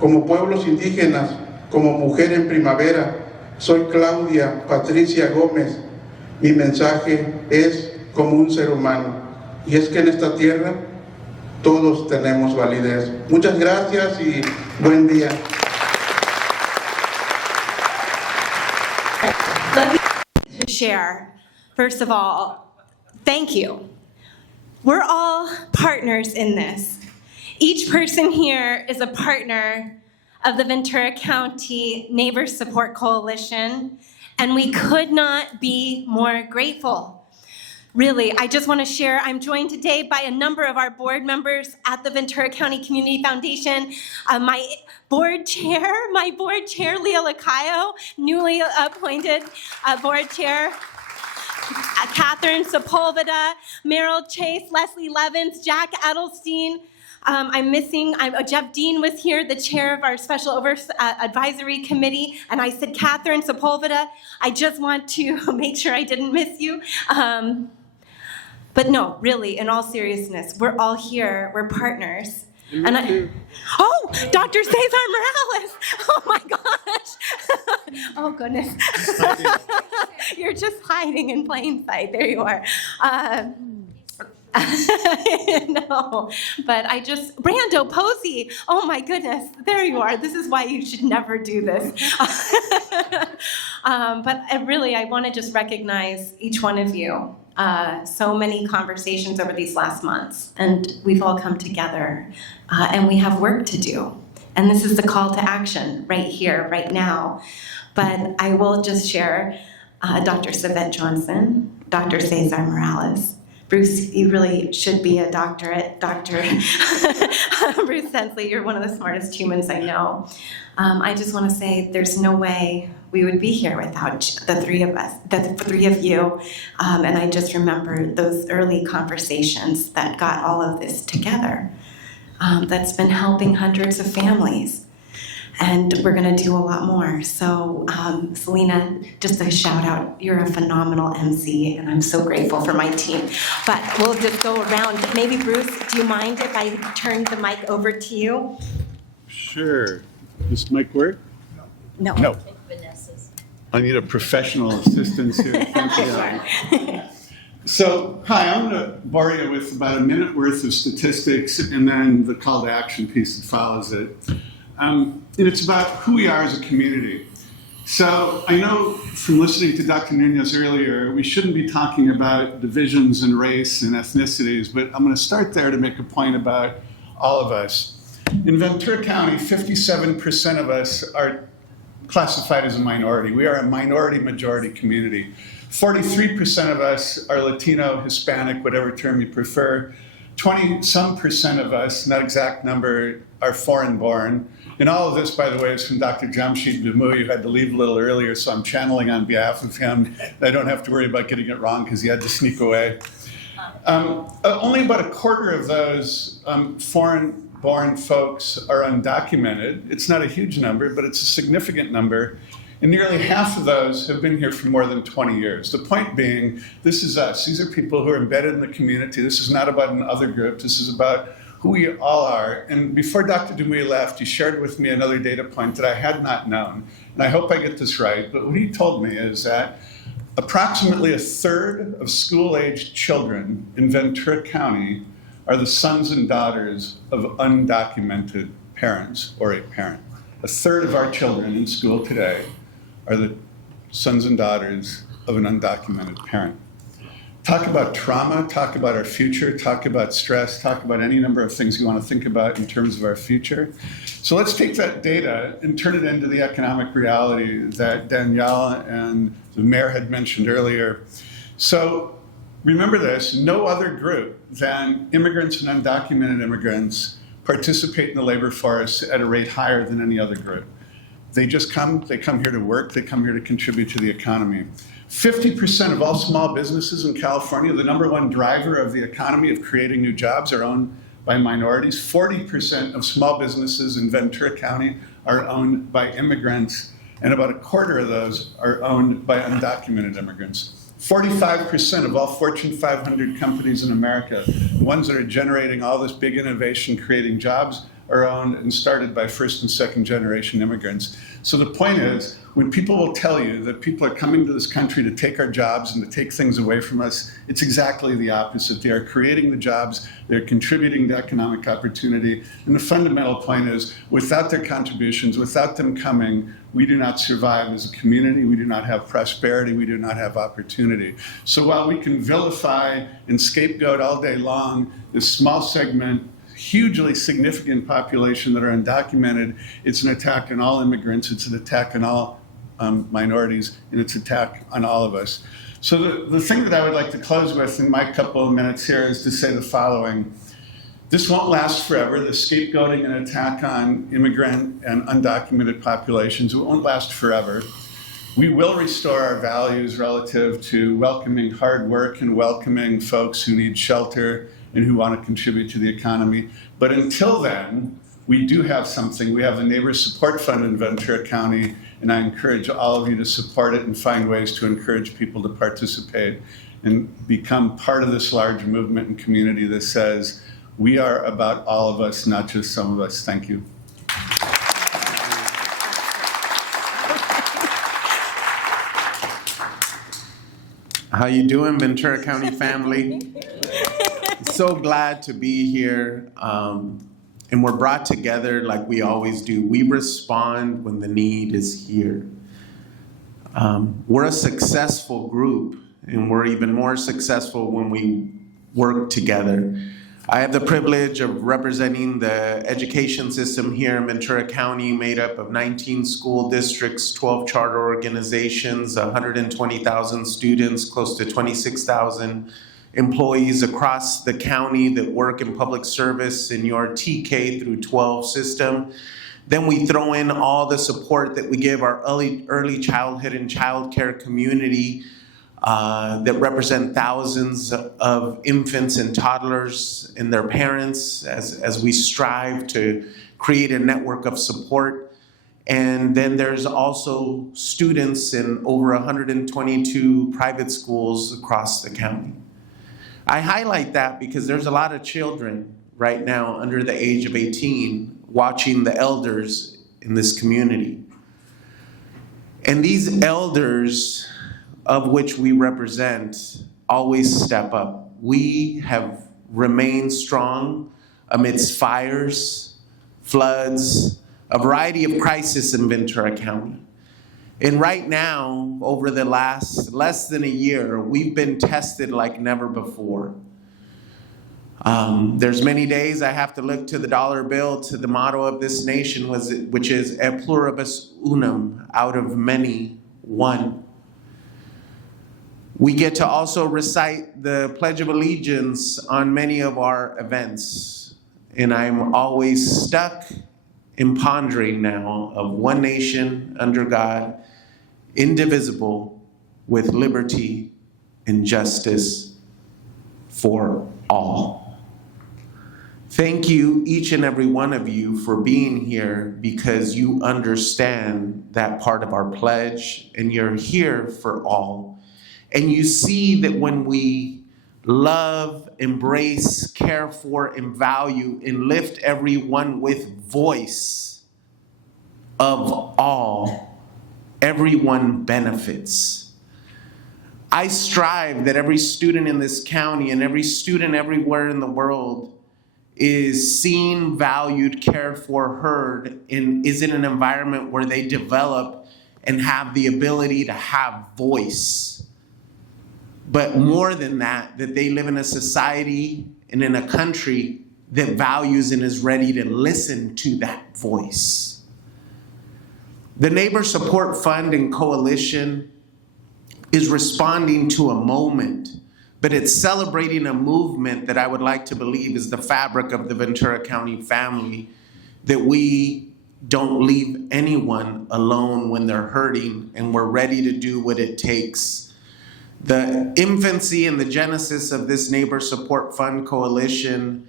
como pueblos indígenas, como mujer en primavera. Soy Claudia Patricia Gómez. Mi mensaje es como un ser humano, y es que en esta tierra todos tenemos validez. Muchas gracias y buen día. Let me share, first of all, thank you. We're all partners in this. Each person here is a partner of the Ventura County Neighbor Support Coalition, and we could not be more grateful. Really, I just want to share, I'm joined today by a number of our board members at the Ventura County Community Foundation. My board chair, Leah Lacayo, newly appointed board chair. Catherine Sepulveda, Meryl Chase, Leslie Levins, Jack Edelstein. Jeff Dean was here, the chair of our Special Advisory Committee, and I said, Catherine Sepulveda, I just want to make sure I didn't miss you. But no, really, in all seriousness, we're all here, we're partners. Oh, Dr. Cesar Morales! Oh my gosh! Oh goodness. You're just hiding in plain sight. There you are. No, but Brando Posey, oh my goodness, there you are. This is why you should never do this. But I want to just recognize each one of you. So many conversations over these last months, and we've all come together, and we have work to do. And this is the call to action right here, right now. But I will just share Dr. Savette Johnson, Dr. Cesar Morales. Bruce, you really should be a doctorate. Dr. Bruce Sensley, you're one of the smartest humans I know. I just want to say there's no way we would be here without the three of us, the three of you. And I just remember those early conversations that got all of this together. That's been helping hundreds of families. And we're going to do a lot more. So, Selena, just a shout out. You're a phenomenal MC, and I'm so grateful for my team. But we'll just go around. Maybe, Bruce, do you mind if I turn the mic over to you? Sure. Does mic work? No. No. I need a professional assistance here. Thank you. So, hi, I'm going to bore you with about a minute worth of statistics and then the call to action piece that follows it. And it's about who we are as a community. So I know from listening to Dr. Nunez earlier, we shouldn't be talking about divisions and race and ethnicities, but I'm going to start there to make a point about all of us. In Ventura County, 57% of us are classified as a minority. We are a minority-majority community. 43% of us are Latino, Hispanic, whatever term you prefer. 20-some% of us, not exact number, are foreign-born. And all of this, by the way, is from Dr. Jamshid Dumu. You had to leave a little earlier, so I'm channeling on behalf of him. I don't have to worry about getting it wrong because he had to sneak away. Only about a quarter of those foreign-born folks are undocumented. It's not a huge number, but it's a significant number. And nearly half of those have been here for more than 20 years. The point being, this is us. These are people who are embedded in the community. This is not about another group. This is about who we all are. And before Dr. Dumui left, he shared with me another data point that I had not known. And I hope I get this right, but what he told me is that approximately a third of school-aged children in Ventura County are the sons and daughters of undocumented parents or a parent. A third of our children in school today are the sons and daughters of an undocumented parent. Talk about trauma, talk about our future, talk about stress, talk about any number of things you want to think about in terms of our future. So let's take that data and turn it into the economic reality that Danielle and the mayor had mentioned earlier. So remember this, no other group than immigrants and undocumented immigrants participate in the labor force at a rate higher than any other group. They come here to work, they come here to contribute to the economy. 50% of all small businesses in California, the number one driver of the economy of creating new jobs, are owned by minorities. 40% of small businesses in Ventura County are owned by immigrants, and about a quarter of those are owned by undocumented immigrants. 45% of all Fortune 500 companies in America, the ones that are generating all this big innovation, creating jobs, are owned and started by first and second generation immigrants. So the point is, when people will tell you that people are coming to this country to take our jobs and to take things away from us, it's exactly the opposite. They are creating the jobs, they're contributing to economic opportunity. And the fundamental point is, without their contributions, without them coming, we do not survive as a community, we do not have prosperity, we do not have opportunity. So while we can vilify and scapegoat all day long this small segment, hugely significant population that are undocumented, it's an attack on all immigrants, it's an attack on all minorities, and it's an attack on all of us. So the thing that I would like to close with in my couple of minutes here is to say the following. This won't last forever. The scapegoating and attack on immigrant and undocumented populations, it won't last forever. We will restore our values relative to welcoming hard work and welcoming folks who need shelter and who want to contribute to the economy. But until then, we do have something. We have the Neighbor Support Fund in Ventura County, and I encourage all of you to support it and find ways to encourage people to participate and become part of this large movement and community that says, we are about all of us, not just some of us. Thank you. How you doing, Ventura County family? So glad to be here. And we're brought together like we always do. We respond when the need is here. We're a successful group, and we're even more successful when we work together. I have the privilege of representing the education system here in Ventura County, made up of 19 school districts, 12 charter organizations, 120,000 students, close to 26,000 employees across the county that work in public service in your TK through 12 system. Then we throw in all the support that we give our early childhood and childcare community that represent thousands of infants and toddlers and their parents as we strive to create a network of support. And then there's also students in over 122 private schools across the county. I highlight that because there's a lot of children right now under the age of 18 watching the elders in this community. And these elders, of which we represent, always step up. We have remained strong amidst fires, floods, a variety of crises in Ventura County. And right now, over the last less than a year, we've been tested like never before. There's many days I have to look to the dollar bill, to the motto of this nation, which is "E pluribus unum," out of many, one. We get to also recite the Pledge of Allegiance on many of our events. And I'm always stuck in pondering now of one nation under God, indivisible, with liberty and justice for all. Thank you, each and every one of you, for being here because you understand that part of our pledge and you're here for all. And you see that when we love, embrace, care for, and value, and lift everyone with voice of all, everyone benefits. I strive that every student in this county and every student everywhere in the world is seen, valued, cared for, heard, and is in an environment where they develop and have the ability to have voice. But more than that, that they live in a society and in a country that values and is ready to listen to that voice. The Neighbor Support Fund and Coalition is responding to a moment, but it's celebrating a movement that I would like to believe is the fabric of the Ventura County family, that we don't leave anyone alone when they're hurting, and we're ready to do what it takes. The infancy and the genesis of this Neighbor Support Fund Coalition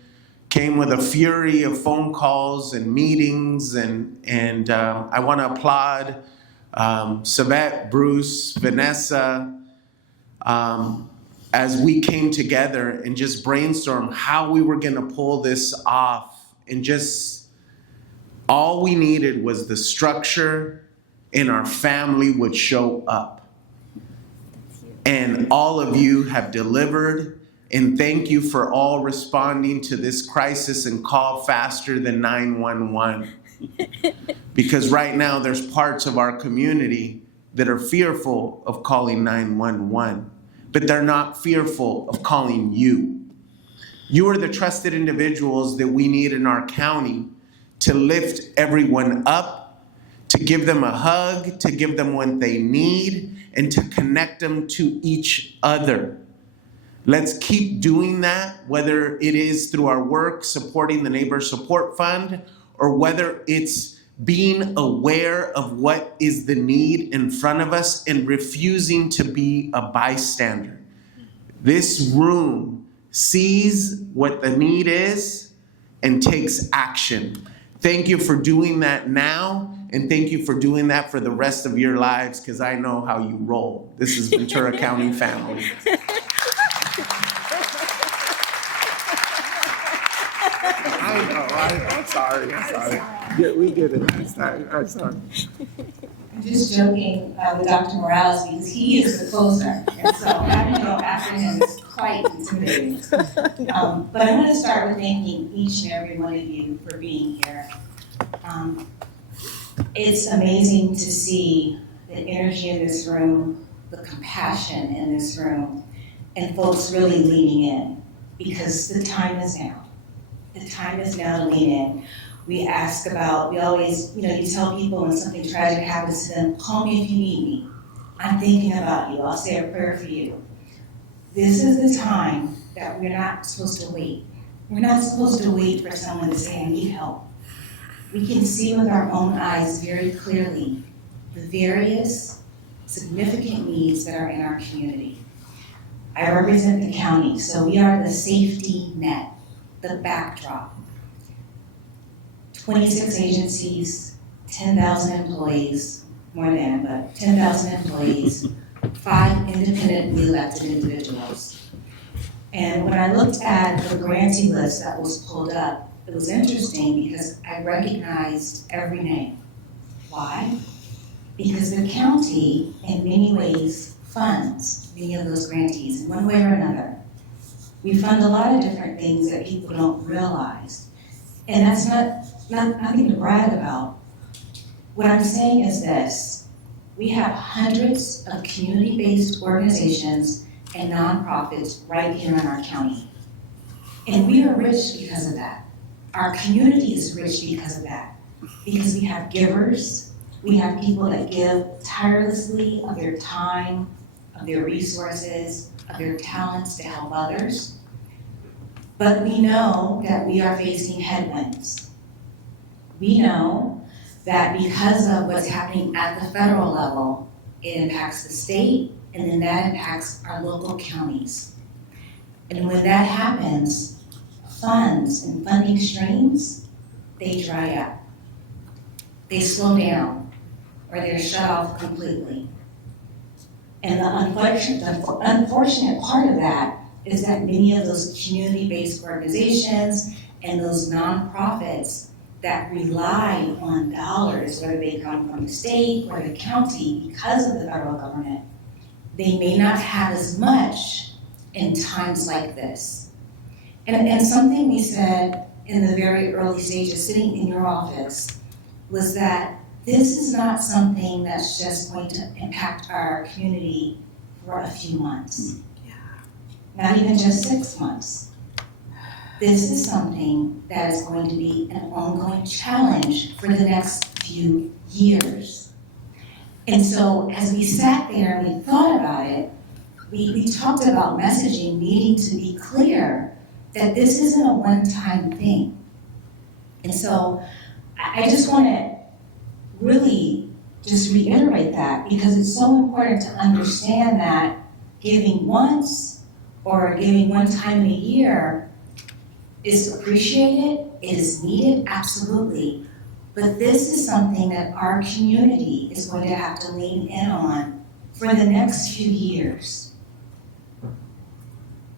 came with a fury of phone calls and meetings, and I want to applaud Savette, Bruce, Vanessa, as we came together and just brainstormed how we were going to pull this off. And just all we needed was the structure, and our family would show up. And all of you have delivered. And thank you for all responding to this crisis and call faster than 911. Because right now there's parts of our community that are fearful of calling 911. But they're not fearful of calling you. You are the trusted individuals that we need in our county to lift everyone up, to give them a hug, to give them what they need, and to connect them to each other. Let's keep doing that, whether it is through our work supporting the Neighbor Support Fund, or whether it's being aware of what is the need in front of us and refusing to be a bystander. This room sees what the need is and takes action. Thank you for doing that now, and thank you for doing that for the rest of your lives, because I know how you roll. This is Ventura County family. I know, I'm sorry. Yeah, we get it. I'm sorry. I'm just joking with Dr. Morales because he is the closer, and so having to go after him is quite intimidating. But I'm going to start with thanking each and every one of you for being here. It's amazing to see the energy in this room, the compassion in this room, and folks really leaning in, because the time is now. The time is now to lean in. We always, you tell people when something tragic happens to them, call me if you need me. I'm thinking about you. I'll say a prayer for you. This is the time that we're not supposed to wait. We're not supposed to wait for someone to say, I need help. We can see with our own eyes very clearly the various significant needs that are in our community. I represent the county, so we are the safety net, the backdrop. 26 agencies, 10,000 employees, more than, but 10,000 employees, 5 independently elected individuals. And when I looked at the grantee list that was pulled up, it was interesting because I recognized every name. Why? because the county, in many ways, funds many of those grantees in one way or another. We fund a lot of different things that people don't realize. And that's nothing to brag about. What I'm saying is this: we have hundreds of community-based organizations and nonprofits right here in our county. And we are rich because of that. Our community is rich because of that. Because we have givers, we have people that give tirelessly of their time, of their resources, of their talents to help others. But we know that we are facing headwinds. We know that because of what's happening at the federal level, it impacts the state, and then that impacts our local counties. And when that happens, funds and funding streams, they dry up. They slow down, or they're shut off completely. And the unfortunate part of that is that many of those community-based organizations and those nonprofits that rely on dollars, whether they come from the state or the county because of the federal government, they may not have as much in times like this. And something we said in the very early stages, sitting in your office, was that this is not something that's just going to impact our community for a few months. Not even just 6 months. This is something that is going to be an ongoing challenge for the next few years. And so as we sat there and we thought about it, we talked about messaging needing to be clear that this isn't a one-time thing. And so I just want to really just reiterate that, because it's so important to understand that giving once or giving one time in a year is appreciated, it is needed, absolutely. But this is something that our community is going to have to lean in on for the next few years.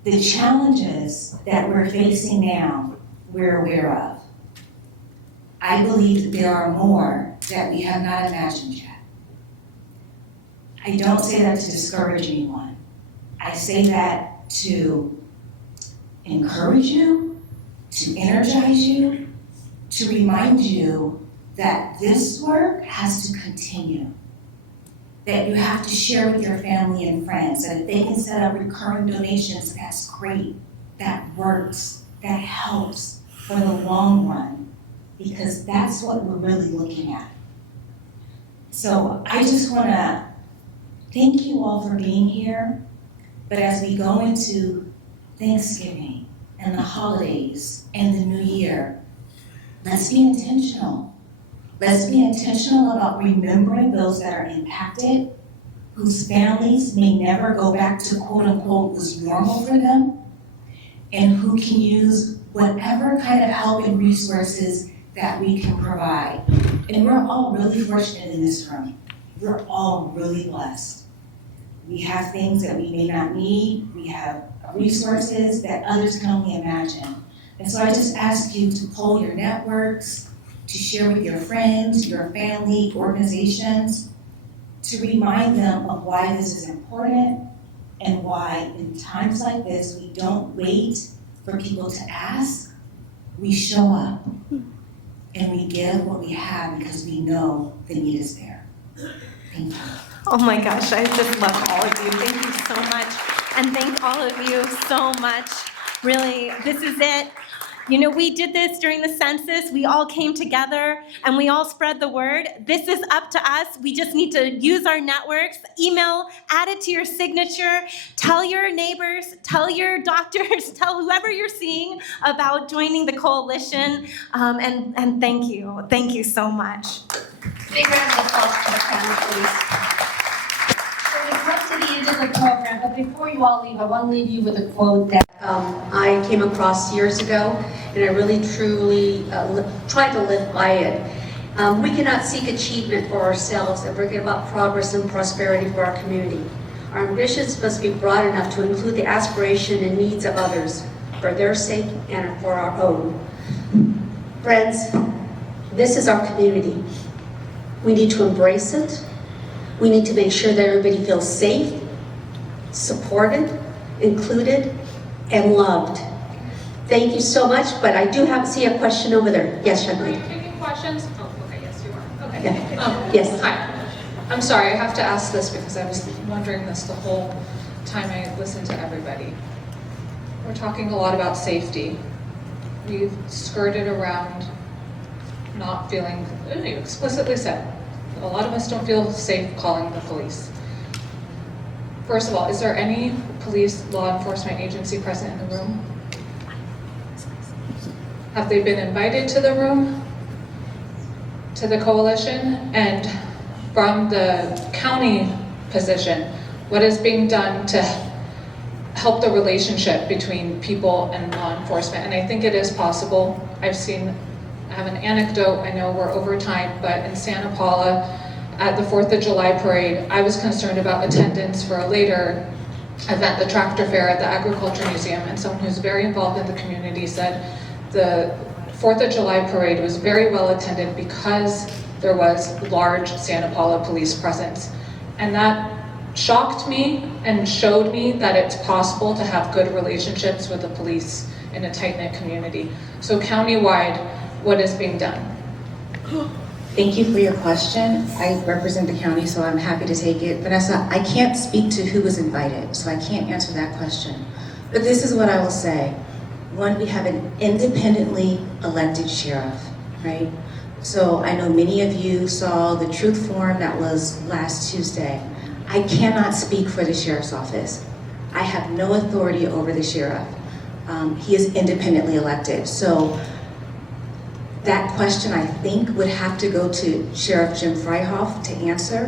The challenges that we're facing now, we're aware of. I believe that there are more that we have not imagined yet. I don't say that to discourage anyone. I say that to encourage you, to energize you, to remind you that this work has to continue. That you have to share with your family and friends, and if they can set up recurring donations, that's great. That works, that helps for the long run, because that's what we're really looking at. So I just want to thank you all for being here, but as we go into Thanksgiving and the holidays and the new year, let's be intentional. Let's be intentional about remembering those that are impacted, whose families may never go back to quote unquote was normal for them, and who can use whatever kind of help and resources that we can provide. And we're all really fortunate in this room. We're all really blessed. We have things that we may not need. We have resources that others can only imagine. And so I just ask you to pull your networks, to share with your friends, your family, organizations, to remind them of why this is important and why in times like this, we don't wait for people to ask, we show up and we give what we have because we know the need is there. Thank you. Oh my gosh, I just love all of you. Thank you so much. And thank all of you so much. Really, this is it. You know, we did this during the census. We all came together and we all spread the word. This is up to us. We just need to use our networks, email, add it to your signature, tell your neighbors, tell your doctors, tell whoever you're seeing about joining the coalition. And thank you. Thank you so much. Big round of applause for the panel, please. So we've come to the end of the program, but before you all leave, I want to leave you with a quote that I came across years ago, and I really truly tried to live by it. We cannot seek achievement for ourselves and bring about progress and prosperity for our community. Our ambitions must be broad enough to include the aspiration and needs of others, for their sake and for our own. Friends, this is our community. We need to embrace it, We need to make sure that everybody feels safe, supported, included, and loved. Thank you so much, but I do see a question over there. Yes, young lady. Taking questions? Oh, okay, yes, you are. Okay. Yeah. Yes. Hi. I'm sorry, I have to ask this because I was wondering this the whole time I listened to everybody. We're talking a lot about safety. We've skirted around not feeling, you explicitly said, a lot of us don't feel safe calling the police. First of all, is there any police law enforcement agency present in the room? Have they been invited to the room, to the coalition? And from the county position, what is being done to help the relationship between people and law enforcement? And I think it is possible. I have an anecdote, I know we're over time, but in Santa Paula at the 4th of July parade, I was concerned about attendance for a later event, the tractor fair at the Agriculture Museum, and someone who's very involved in the community said the 4th of July parade was very well attended because there was large Santa Paula police presence. And that shocked me and showed me that it's possible to have good relationships with the police in a tight-knit community. So countywide, what is being done? Thank you for your question. I represent the county, so I'm happy to take it. Vanessa, I can't speak to who was invited, so I can't answer that question. But this is what I will say. One, we have an independently elected sheriff, right? So I know many of you saw the truth forum that was last Tuesday. I cannot speak for the sheriff's office. I have no authority over the sheriff. He is independently elected. So that question, I think, would have to go to Sheriff Jim Freihoff to answer.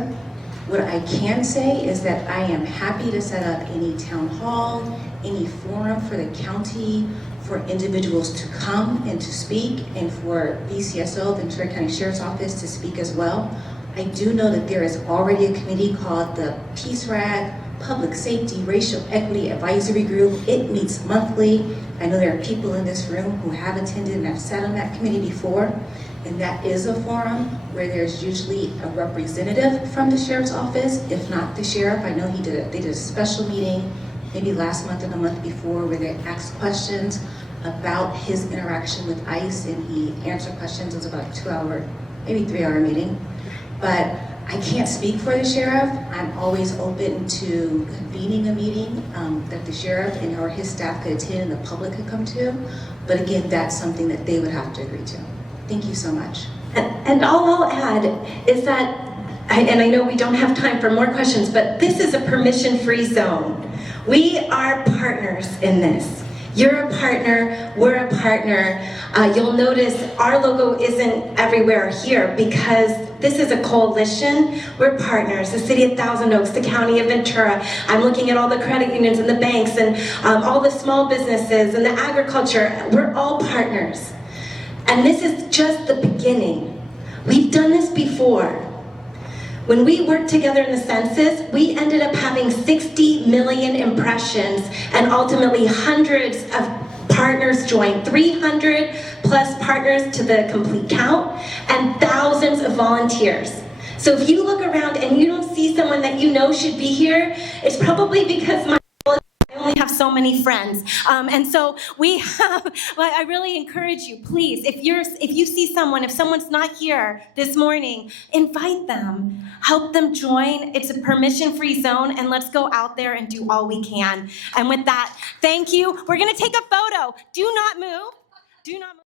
What I can say is that I am happy to set up any town hall, any forum for the county, for individuals to come and to speak, and for VCSO, Ventura County Sheriff's Office, to speak as well. I do know that there is already a committee called the PSRAG, Public Safety Racial Equity Advisory Group. It meets monthly. I know there are people in this room who have attended and have sat on that committee before, and that is a forum where there's usually a representative from the sheriff's office, if not the sheriff. I know they did a special meeting maybe last month and the month before where they asked questions about his interaction with ICE, and he answered questions. It was about a 2-hour, maybe 3-hour meeting. But I can't speak for the sheriff. I'm always open to convening a meeting that the sheriff and or his staff could attend and the public could come to. But again, that's something that they would have to agree to. Thank you so much. And all I'll add is that, and I know we don't have time for more questions, but this is a permission-free zone. We are partners in this. You're a partner, we're a partner. You'll notice our logo isn't everywhere here because this is a coalition. We're partners, the City of Thousand Oaks, the County of Ventura. I'm looking at all the credit unions and the banks and all the small businesses and the agriculture. We're all partners. And this is just the beginning. We've done this before. When we worked together in the census, we ended up having 60 million impressions and ultimately hundreds of partners joined, 300 plus partners to the complete count, and thousands of volunteers. So if you look around and you don't see someone that you know should be here, it's probably because I only have so many friends. And so we have, well, I really encourage you, please, if you see someone, if someone's not here this morning, invite them, help them join. It's a permission-free zone, and let's go out there and do all we can. And with that, thank you. We're gonna take a photo. Do not move. Do not move.